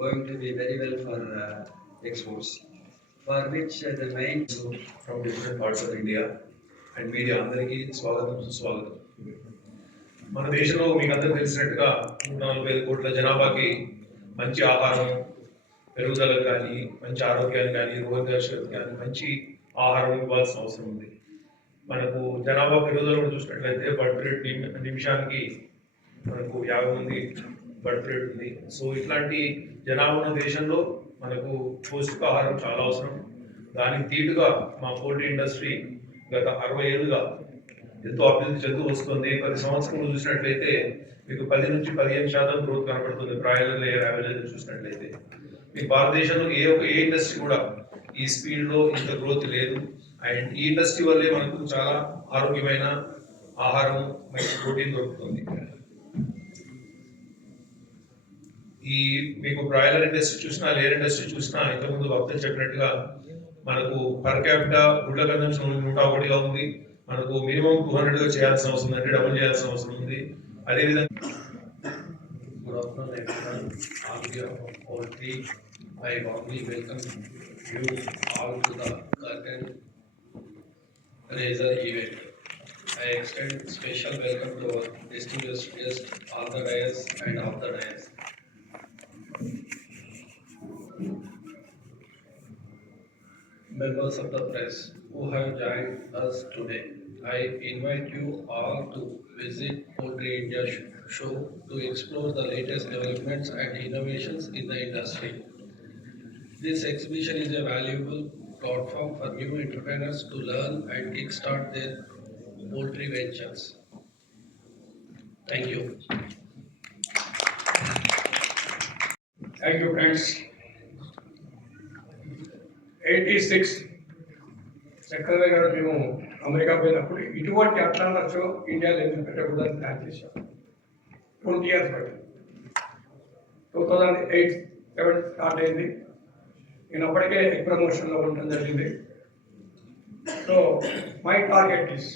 going to be very well for exports, for which the main from different parts of India and media అందరికీ స్వాగతం సుస్వాగతం. మన దేశంలో మీకు అందరూ తెలిసినట్టుగా 145 కోట్ల జనాభాకి మంచి ఆహారం పెరుగుదలకు కానీ మంచి ఆరోగ్యానికి కానీ రోగనిరోధకతకు కానీ మంచి ఆహారం ఇవ్వాల్సిన అవసరం ఉంది. మనకు జనాభా పెరుగుదల కూడా చూసినట్లయితే బర్త్ రేట్ నిమిషానికి మనకు 50 మంది బర్త్ రేట్ ఉంది. సో ఇట్లాంటి జనాభా ఉన్న దేశంలో మనకు పౌష్టికాహారం చాలా అవసరం. దానికి తీటుగా మా పోల్ట్రీ ఇండస్ట్రీ గత 60 ఏళ్ళుగా ఎంతో అభివృద్ధి చెందుతూ వస్తుంది. ప్రతి సంవత్సరం చూసినట్లయితే మీకు 10 నుంచి 15% గ్రోత్ కనబడుతుంది. బ్రాయిలర్ లేయర్ యావరేజ్ చూసినట్లయితే మీ భారతదేశంలో ఏ ఇండస్ట్రీ కూడా ఈ స్పీడ్లో ఇంత గ్రోత్ లేదు. అండ్ ఈ ఇండస్ట్రీ వల్లే మనకు చాలా ఆరోగ్యమైన ఆహారం, మంచి ప్రోటీన్ దొరుకుతుంది. ఈ మీకు బ్రాయిలర్ ఇండస్ట్రీ చూసినా, లేయర్ ఇండస్ట్రీ చూసినా, ఇంతకుముందు వక్తలు చెప్పినట్టుగా మనకు పర్ క్యాపిటా గుడ్ల కన్జంప్షన్ 101గా ఉంది. మనకు మినిమం 200గా చేయాల్సిన అవసరం ఉంది, అంటే డబుల్ చేయాల్సిన అవసరం ఉంది. అదేవిధంగా Good afternoon everyone. On behalf of Poultry, I warmly welcome you all to the curtain raiser event. I extend special welcome to our distinguished guests on the dais and off the dais. Members of the press who have joined us today, I invite you all to visit Poultry India show to explore the latest developments and innovations in the industry. This exhibition is a valuable platform for new entrepreneurs to learn and kickstart their poultry ventures. Thank you. Thank you, friends. 86 చక్రవర్తి గారు మేము అమెరికా పోయినప్పుడు ఇటువంటి అట్లాంటి షో ఇండియాలో ఎందుకు పెట్టకూడదని ప్లాన్ చేశాం. 20 years బట్టి 2008-7 స్టార్ట్ అయింది. నేను అప్పటికే ప్రమోషన్లో ఉండడం జరిగింది. సో మై టార్గెట్ ఈస్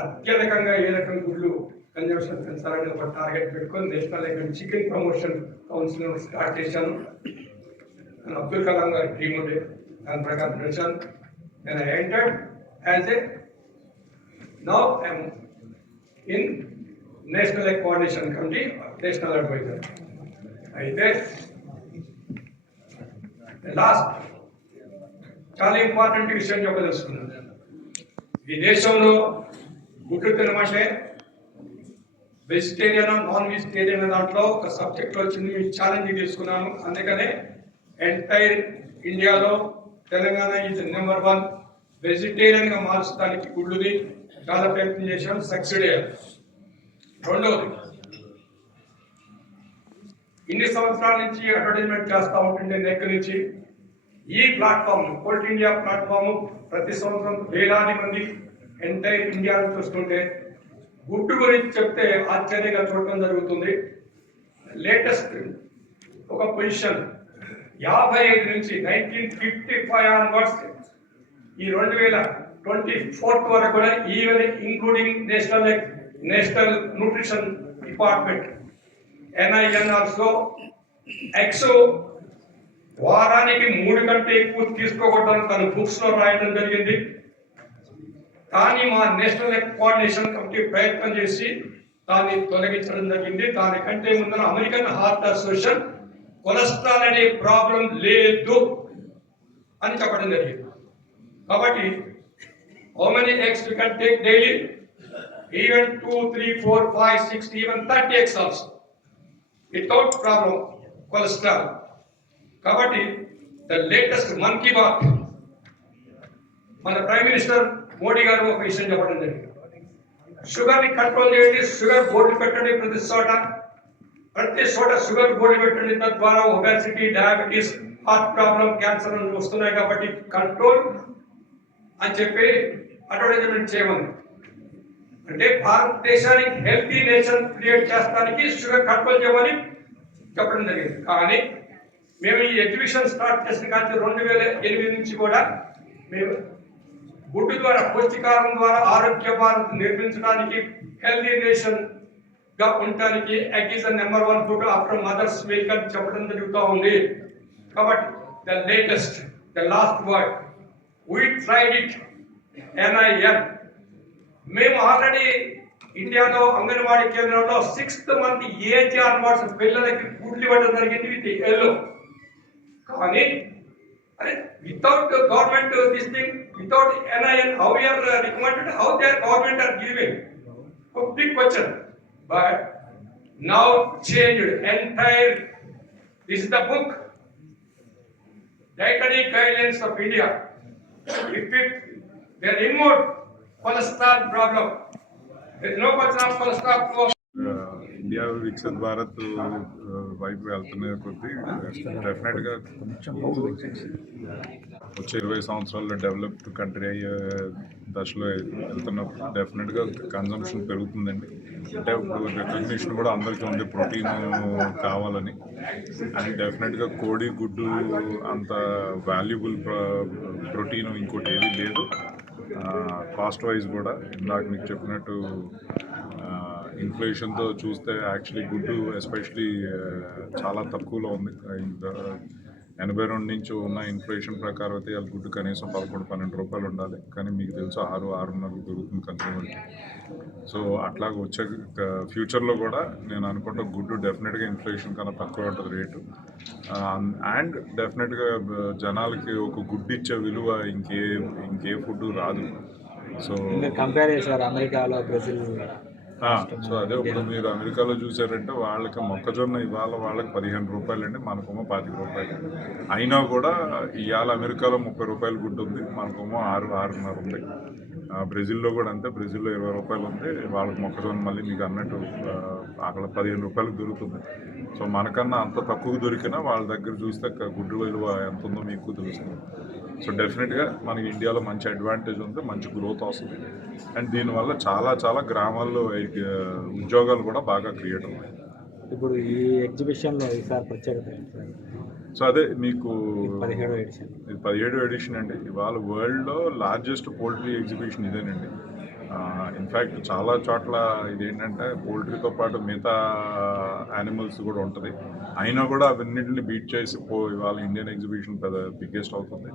అత్యధికంగా ఏ రకం గుడ్లు కన్జంప్షన్ పెంచాలని ఒక టార్గెట్ పెట్టుకొని national level chicken promotion council start చేశాను. And Abdul Kalam గారి టీమ్ ఉండే దాని ప్రకారం నడిచాను. And I entered as a now I am in National Egg Coordination Committee, National Advisor. అయితే లాస్ట్ చాలా ఇంపార్టెంట్ విషయం చెప్పదలుచుకున్నాను. ఈ దేశంలో గుడ్లు తినమంటే వెజిటేరియన్ నాన్ వెజిటేరియన్ దాంట్లో ఒక సబ్జెక్ట్ వచ్చింది, ఛాలెంజ్ తీసుకున్నాను. అందుకనే ఎంటైర్ ఇండియాలో తెలంగాణ ఈజ్ నెంబర్ 1 వెజిటేరియన్ గా మార్చడానికి గుడ్లుని చాలా ప్రయత్నం చేశాం, సక్సెడ్ అయ్యారు. రెండవది, ఇన్ని సంవత్సరాల నుంచి అడ్వర్టైజ్మెంట్ చేస్తూ ఉంటుండే దగ్గర నుంచి ఈ ప్లాట్ఫామ్ పోల్ట్రీ ఇండియా ప్లాట్ఫామ్ ప్రతి సంవత్సరం వేలాది మంది ఎంటైర్ ఇండియాను చూస్తుంటే గుడ్డు గురించి చెప్తే ఆశ్చర్యంగా చూడటం జరుగుతుంది. లేటెస్ట్ ఒక పొజిషన్ 55 నుంచి 1955 ఆన్వర్డ్స్ ఈ 2024 వరకు కూడా even including national nutrition department NIN also exo వారానికి 3 కంటే ఎక్కువ తీసుకోకూడదని తన బుక్స్ లో రాయడం జరిగింది. కానీ మా నేషనల్ కోఆర్డినేషన్ కమిటీ ప్రయత్నం చేసి దాన్ని తొలగించడం జరిగింది. దానికంటే ముందర అమెరికన్ హార్ట్ అసోసియేషన్ కొలెస్ట్రాల్ అనే ప్రాబ్లం లేదు అని చెప్పడం జరిగింది. కాబట్టి how many eggs we can take daily? Even 2, 3, 4, 5, 6, even 30 eggs also without problem cholesterol. కాబట్టి the latest Mann Ki Baat మన ప్రైమ్ మినిస్టర్ మోడీ గారు ఒక విషయం చెప్పడం జరిగింది. షుగర్ ని కంట్రోల్ చేయండి, షుగర్ బోర్డు పెట్టండి, ప్రతి చోట షుగర్ బోర్డు పెట్టండి. తద్వారా obesity, diabetes, heart problem, cancer వస్తున్నాయి. కాబట్టి కంట్రోల్ అని చెప్పి అడ్వర్టైజ్మెంట్ చేయమని, అంటే భారతదేశానికి హెల్తీ నేషన్ క్రియేట్ చేస్తానికి షుగర్ కంట్రోల్ చేయమని చెప్పడం జరిగింది. కానీ మేము ఈ ఎగ్జిబిషన్ స్టార్ట్ చేసిన కానీ 2008 నుంచి కూడా మేము గుడ్డు ద్వారా, పౌష్టికాహారం ద్వారా ఆరోగ్య భారత్ నిర్మించడానికి, హెల్తీ నేషన్ గా ఉండటానికి egg is number 1 food after mothers milk అని చెప్పడం జరుగుతూ ఉంది. కాబట్టి the latest, the last word, we tried it, NIN. మేము ఆల్రెడీ ఇండియాలో అంగన్వాడీ కేంద్రంలో 6th మంత్ ఏజ్ ఆన్వర్డ్స్ పిల్లలకి గుడ్లు ఇవ్వడం జరిగింది విత్ ఎల్లో. కానీ అరే without government this thing, without NIN, how you are recommended, how there government are giving? Big question. But now changed entire. This is the book Dietary Guidelines of India. If they remove cholesterol problem, there is no question of cholesterol. India Viksit భారత్ వైపు వెళ్తున్న కొద్దీ డెఫినెట్గా వచ్చే 20 సంవత్సరాల్లో developed country అయ్యే దశలో వెళ్తున్నప్పుడు డెఫినెట్గా కన్జంప్షన్ పెరుగుతుందండి. అంటే ఇప్పుడు రికగ్నిషన్ కూడా అందరికీ ఉంది ప్రోటీన్ కావాలని. అండ్ డెఫినెట్గా కోడి గుడ్డు అంత వాల్యుబుల్ ప్రోటీన్ ఇంకోటి ఏది లేదు. కాస్ట్ వైజ్ కూడా ఇందాక మీకు చెప్పినట్టు ఇన్ఫ్లేషన్తో చూస్తే యాక్చువల్లీ గుడ్డు ఎస్పెషలీ చాలా తక్కువలో ఉంది. 82 నుంచి ఉన్న ఇన్ఫ్లేషన్ ప్రకారం అయితే వాళ్ళ గుడ్డు కనీసం 11-12 రూపాయలు ఉండాలి. కానీ మీకు తెలుసు 6-6.5 దొరుకుతుంది కన్స్యూమర్కి. సో అట్లాగ వచ్చే ఫ్యూచర్లో కూడా నేను అనుకుంటా గుడ్డు డెఫినెట్గా ఇన్ఫ్లేషన్ కన్నా తక్కువ ఉంటుంది రేటు. అండ్ డెఫినెట్గా జనాలకి ఒక గుడ్డు ఇచ్చే విలువ ఇంకే ఫుడ్ రాదు. సో కంపేర్ చేశారు అమెరికాలో, బ్రెజిల్. సో అదే ఇప్పుడు మీరు అమెరికాలో చూసారంటే వాళ్ళకి మొక్కజొన్న ఇవాళ వాళ్ళకి 15 రూపాయలు అండి, మనకేమో 25 రూపాయలు. అయినా కూడా ఇవాళ అమెరికాలో 30 రూపాయలు గుడ్డు ఉంది, మనకేమో 6-6.5 ఉంది. బ్రెజిల్లో కూడా అంతే, బ్రెజిల్లో 20 రూపాయలు ఉంది, వాళ్ళకి మొక్కజొన్న మళ్ళీ మీకు అన్నట్టు అక్కడ 15 రూపాయలకు దొరుకుతుంది. సో మనకన్నా అంత తక్కువ దొరికినా వాళ్ళ దగ్గర చూస్తే గుడ్డు విలువ ఎంత ఉందో మీకు తెలుస్తుంది. సో డెఫినెట్గా మనకి ఇండియాలో మంచి అడ్వాంటేజ్ ఉంది, మంచి గ్రోత్ వస్తుంది. అండ్ దీనివల్ల చాలా గ్రామాల్లో ఉద్యోగాలు కూడా బాగా క్రియేట్ అవుతాయి. ఇప్పుడు ఈ ఎగ్జిబిషన్లో ఈసారి ప్రత్యేకత ఏంటి? సో అదే మీకు 17వ ఎడిషన్ అండి. ఇవాళ వరల్డ్లో లార్జెస్ట్ పోల్ట్రీ ఎగ్జిబిషన్ ఇదేనండి. ఇన్ఫ్యాక్ట్ చాలా చోట్ల ఇదేంటంటే పోల్ట్రీతో పాటు మిగతా యానిమల్స్ కూడా ఉంటుంది. అయినా కూడా అవన్నింటిని బీట్ చేసి ఇవాళ ఇండియన్ ఎగ్జిబిషన్ బిగ్గెస్ట్ అవుతుంది.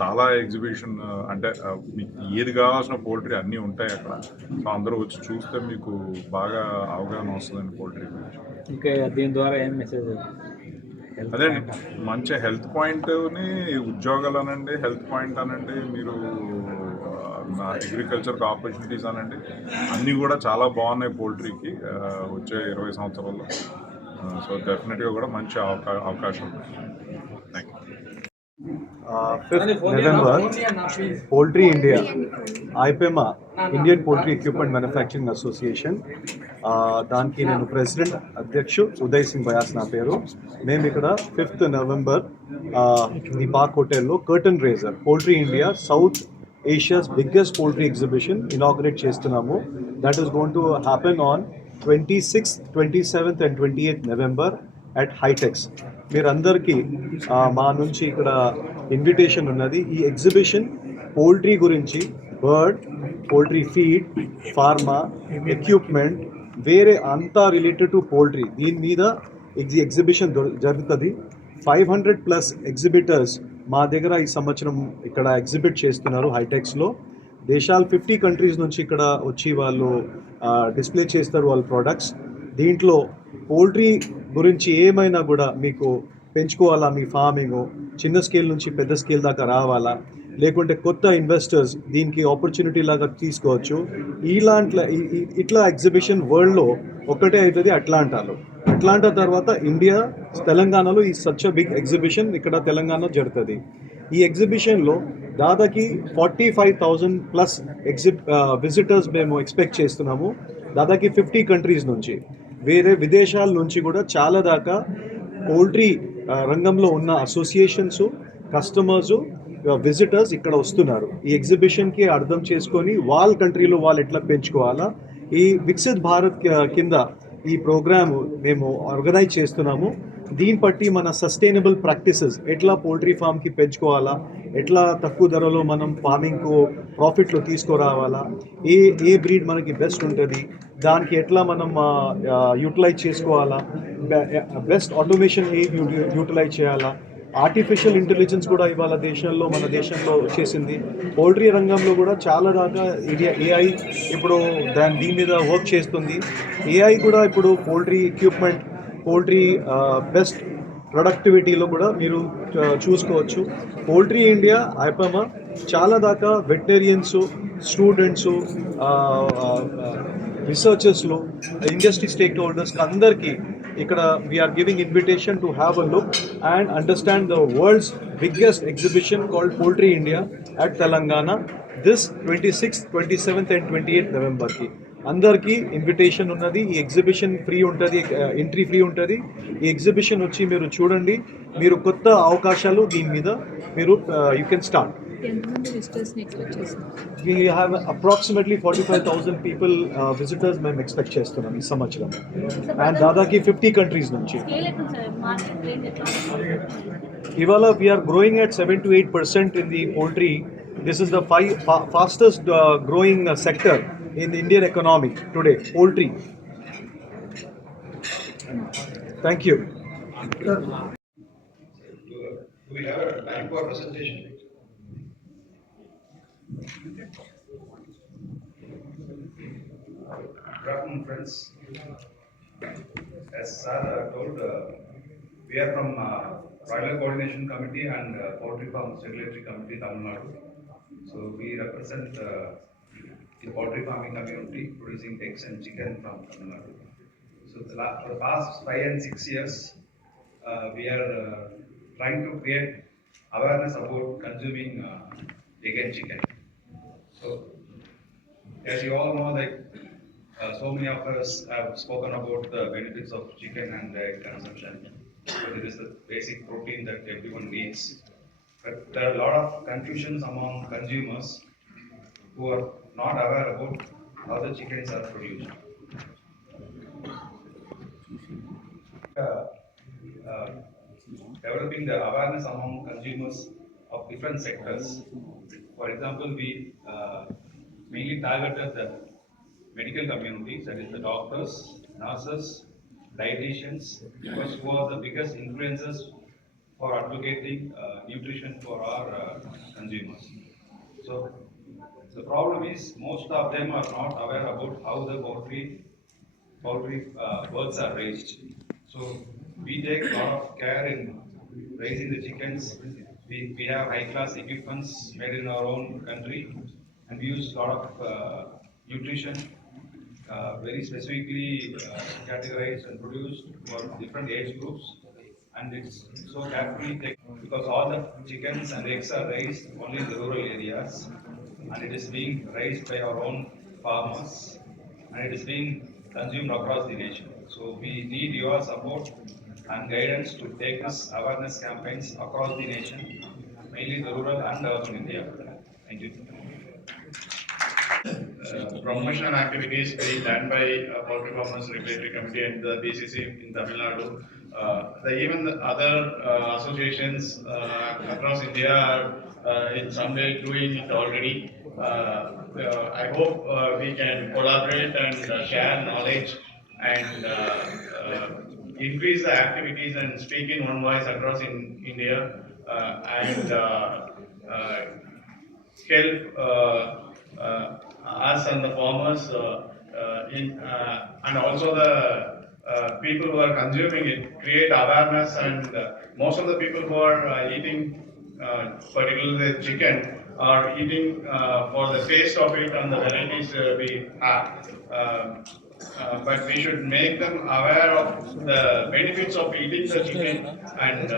చాలా ఎగ్జిబిషన్ అంటే మీకు ఏది కావాల్సిన పోల్ట్రీ అన్నీ ఉంటాయి అక్కడ. సో అందరూ వచ్చి చూస్తే మీకు బాగా అవగాహన వస్తుందండి పోల్ట్రీ గురించి. ఇంకా దీని ద్వారా ఏం మెసేజ్? అదే మంచి హెల్త్ పాయింట్ని, ఉద్యోగాలు అనండి, హెల్త్ పాయింట్ అనండి, మీరు అగ్రికల్చర్కి ఆపర్చునిటీస్ అనండి, అన్నీ కూడా చాలా బాగున్నాయి పోల్ట్రీకి వచ్చే 20 సంవత్సరాల్లో. సో డెఫినెట్గా కూడా మంచి అవకాశం ఉంది. Thank you. 5th November, Poultry India, IPEMA, Indian Poultry Equipment Manufacturing Association, దానికి నేను ప్రెసిడెంట్ అధ్యక్షు ఉదయ్ సింగ్ బయాస్ నా పేరు. మేము ఇక్కడ 5th November ఈ పార్క్ హోటల్లో curtain raiser poultry India south Asia's biggest poultry exhibition inaugurate చేస్తున్నాము. That is going to happen on 26th, 27th and 28th November at Hitex. మీరందరికీ మా నుంచి ఇక్కడ ఇన్విటేషన్ ఉన్నది. ఈ ఎగ్జిబిషన్ పోల్ట్రీ గురించి, bird, poultry feed, pharma, equipment, వేరే అంతా రిలేటెడ్ టు పోల్ట్రీ, దీని మీద ఎగ్జిబిషన్ జరుగుతుంది. 500+ ఎగ్జిబిటర్స్ మా దగ్గర ఈ సంవత్సరం ఇక్కడ ఎగ్జిబిట్ చేస్తున్నారు హైటెక్స్లో. దేశాలు 50 కంట్రీస్ నుంచి ఇక్కడ వచ్చి వాళ్ళు డిస్ప్లే చేస్తారు వాళ్ళ ప్రోడక్ట్స్. దీంట్లో పోల్ట్రీ గురించి ఏమైనా కూడా మీకు పెంచుకోవాలా, మీ ఫార్మింగ్ చిన్న స్కేల్ నుంచి పెద్ద స్కేల్ దాకా రావాలా, లేకుంటే కొత్త ఇన్వెస్టర్స్ దీనికి ఆపర్చునిటీ లాగా తీసుకోవచ్చు. ఇట్లా ఎగ్జిబిషన్ వరల్డ్లో ఒకటే అవుతుంది అట్లాంటా తర్వాత ఇండియా, తెలంగాణలో ఈ సచ్ బిగ్ ఎగ్జిబిషన్ ఇక్కడ తెలంగాణ జరుగుతుంది. ఈ ఎగ్జిబిషన్లో దాదాపు 45,000+ విజిటర్స్ మేము ఎక్స్పెక్ట్ చేస్తున్నాము. దాదాపు 50 కంట్రీస్ నుంచి, వేరే విదేశాల నుంచి కూడా చాలా దాకా పోల్ట్రీ రంగంలో ఉన్న అసోసియేషన్స్, కస్టమర్సు, విజిటర్స్ ఇక్కడ వస్తున్నారు. ఈ ఎగ్జిబిషన్కి అర్థం చేసుకొని వాళ్ళ కంట్రీలో వాళ్ళు ఎట్లా పెంచుకోవాలా, ఈ వికసిత్ భారత్ కింద ఈ ప్రోగ్రాము మేము ఆర్గనైజ్ చేస్తున్నాము. దీన్ని బట్టి మన సస్టైనబుల్ ప్రాక్టీసెస్ ఎట్లా పోల్ట్రీ ఫామ్కి పెంచుకోవాలా, ఎట్లా తక్కువ ధరలో మనం ఫార్మింగ్కు ప్రాఫిట్లో తీసుకురావాలా, ఏ బ్రీడ్ మనకి బెస్ట్ ఉంటుంది, దానికి ఎట్లా మనం యూటిలైజ్ చేసుకోవాలా, బెస్ట్ ఆటోమేషన్ యూటిలైజ్ చేయాలా, ఆర్టిఫిషియల్ ఇంటెలిజెన్స్ కూడా ఇవాళ మన దేశంలో వచ్చేసింది. పౌల్ట్రీ రంగంలో కూడా చాలా దాకా ఏఐ ఇప్పుడు దీని మీద వర్క్ చేస్తుంది. ఏఐ కూడా ఇప్పుడు పోల్ట్రీ ఎక్విప్మెంట్, పోల్ట్రీ బెస్ట్ ప్రొడక్టివిటీలో కూడా మీరు చూసుకోవచ్చు. పోల్ట్రీ ఇండియా ఐపమా చాలా దాకా వెటనరియన్స్, స్టూడెంట్స్, రీసెర్చర్స్లో, ఇండస్ట్రీ స్టేక్ హోల్డర్స్కి అందరికీ ఇక్కడ we are giving invitation to have a look and understand the world's biggest exhibition called poultry India at Telangana this 26th, 27th and 28th నవంబర్కి. అందరికీ ఇన్విటేషన్ ఉన్నది. ఈ ఎగ్జిబిషన్ ఫ్రీ ఉంటుంది, ఎంట్రీ ఫ్రీ ఉంటుంది. ఈ ఎగ్జిబిషన్ వచ్చి మీరు చూడండి, మీరు కొత్త అవకాశాలు దీని మీద మీరు you can start. We have approximately 45,000 people visitors మేము ఎక్స్పెక్ట్ చేస్తున్నాం ఈ సంవత్సరం, అండ్ దాదాపు 50 కంట్రీస్ నుంచి. ఇవాళ వీఆర్ గ్రోయింగ్ at 7 to 8% in the poultry. This is the fastest growing sector in the Indian economy today, poultry. Thank you. Do we have a time for presentation? Good afternoon, friends. As Sir told, we are from Broiler Coordination Committee and Poultry Farms Regulatory Committee, Tamil Nadu. So we represent the poultry farming community producing eggs and chicken from Tamil Nadu. So for the past 5 and 6 years, we are trying to create awareness about consuming egg and chicken. So, as you all know, like so many of us have spoken about the benefits of chicken and egg consumption. So it is the basic protein that everyone needs. But there are a lot of confusions among consumers who are not aware about how the chickens are produced. Developing the awareness among consumers of different sectors. For example, we mainly targeted the medical communities, that is the doctors, nurses, dietitians, because who are the biggest influencers for advocating nutrition for our consumers. So the problem is most of them are not aware about how the poultry birds are raised. So we take a lot of care in raising the chickens. We have high-class equipments made in our own country, and we use a lot of nutrition, very specifically categorized and produced for different age groups. And it's so carefully taken because all the chickens and eggs are raised only in the rural areas, and it is being raised by our own farmers, and it is being consumed across the nation. So we need your support and guidance to take this awareness campaigns across the nation, mainly the rural and urban India. Thank you. Promotional activities being done by Poultry Farmers Regulatory Committee and the BCC in Tamil Nadu. Even the other associations across India are in some way doing it already. I hope we can collaborate and share knowledge and in increase the activities and speak in one voice across in India and help us and the farmers and also the people who are consuming it, create awareness, and most of the people who are eating particularly the chicken are eating for the taste of it and the varieties we have. But we should make them aware of the benefits of eating the chicken and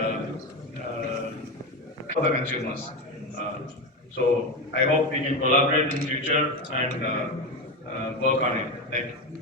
for the consumers. So I hope we can collaborate in future and work on it. Thank you.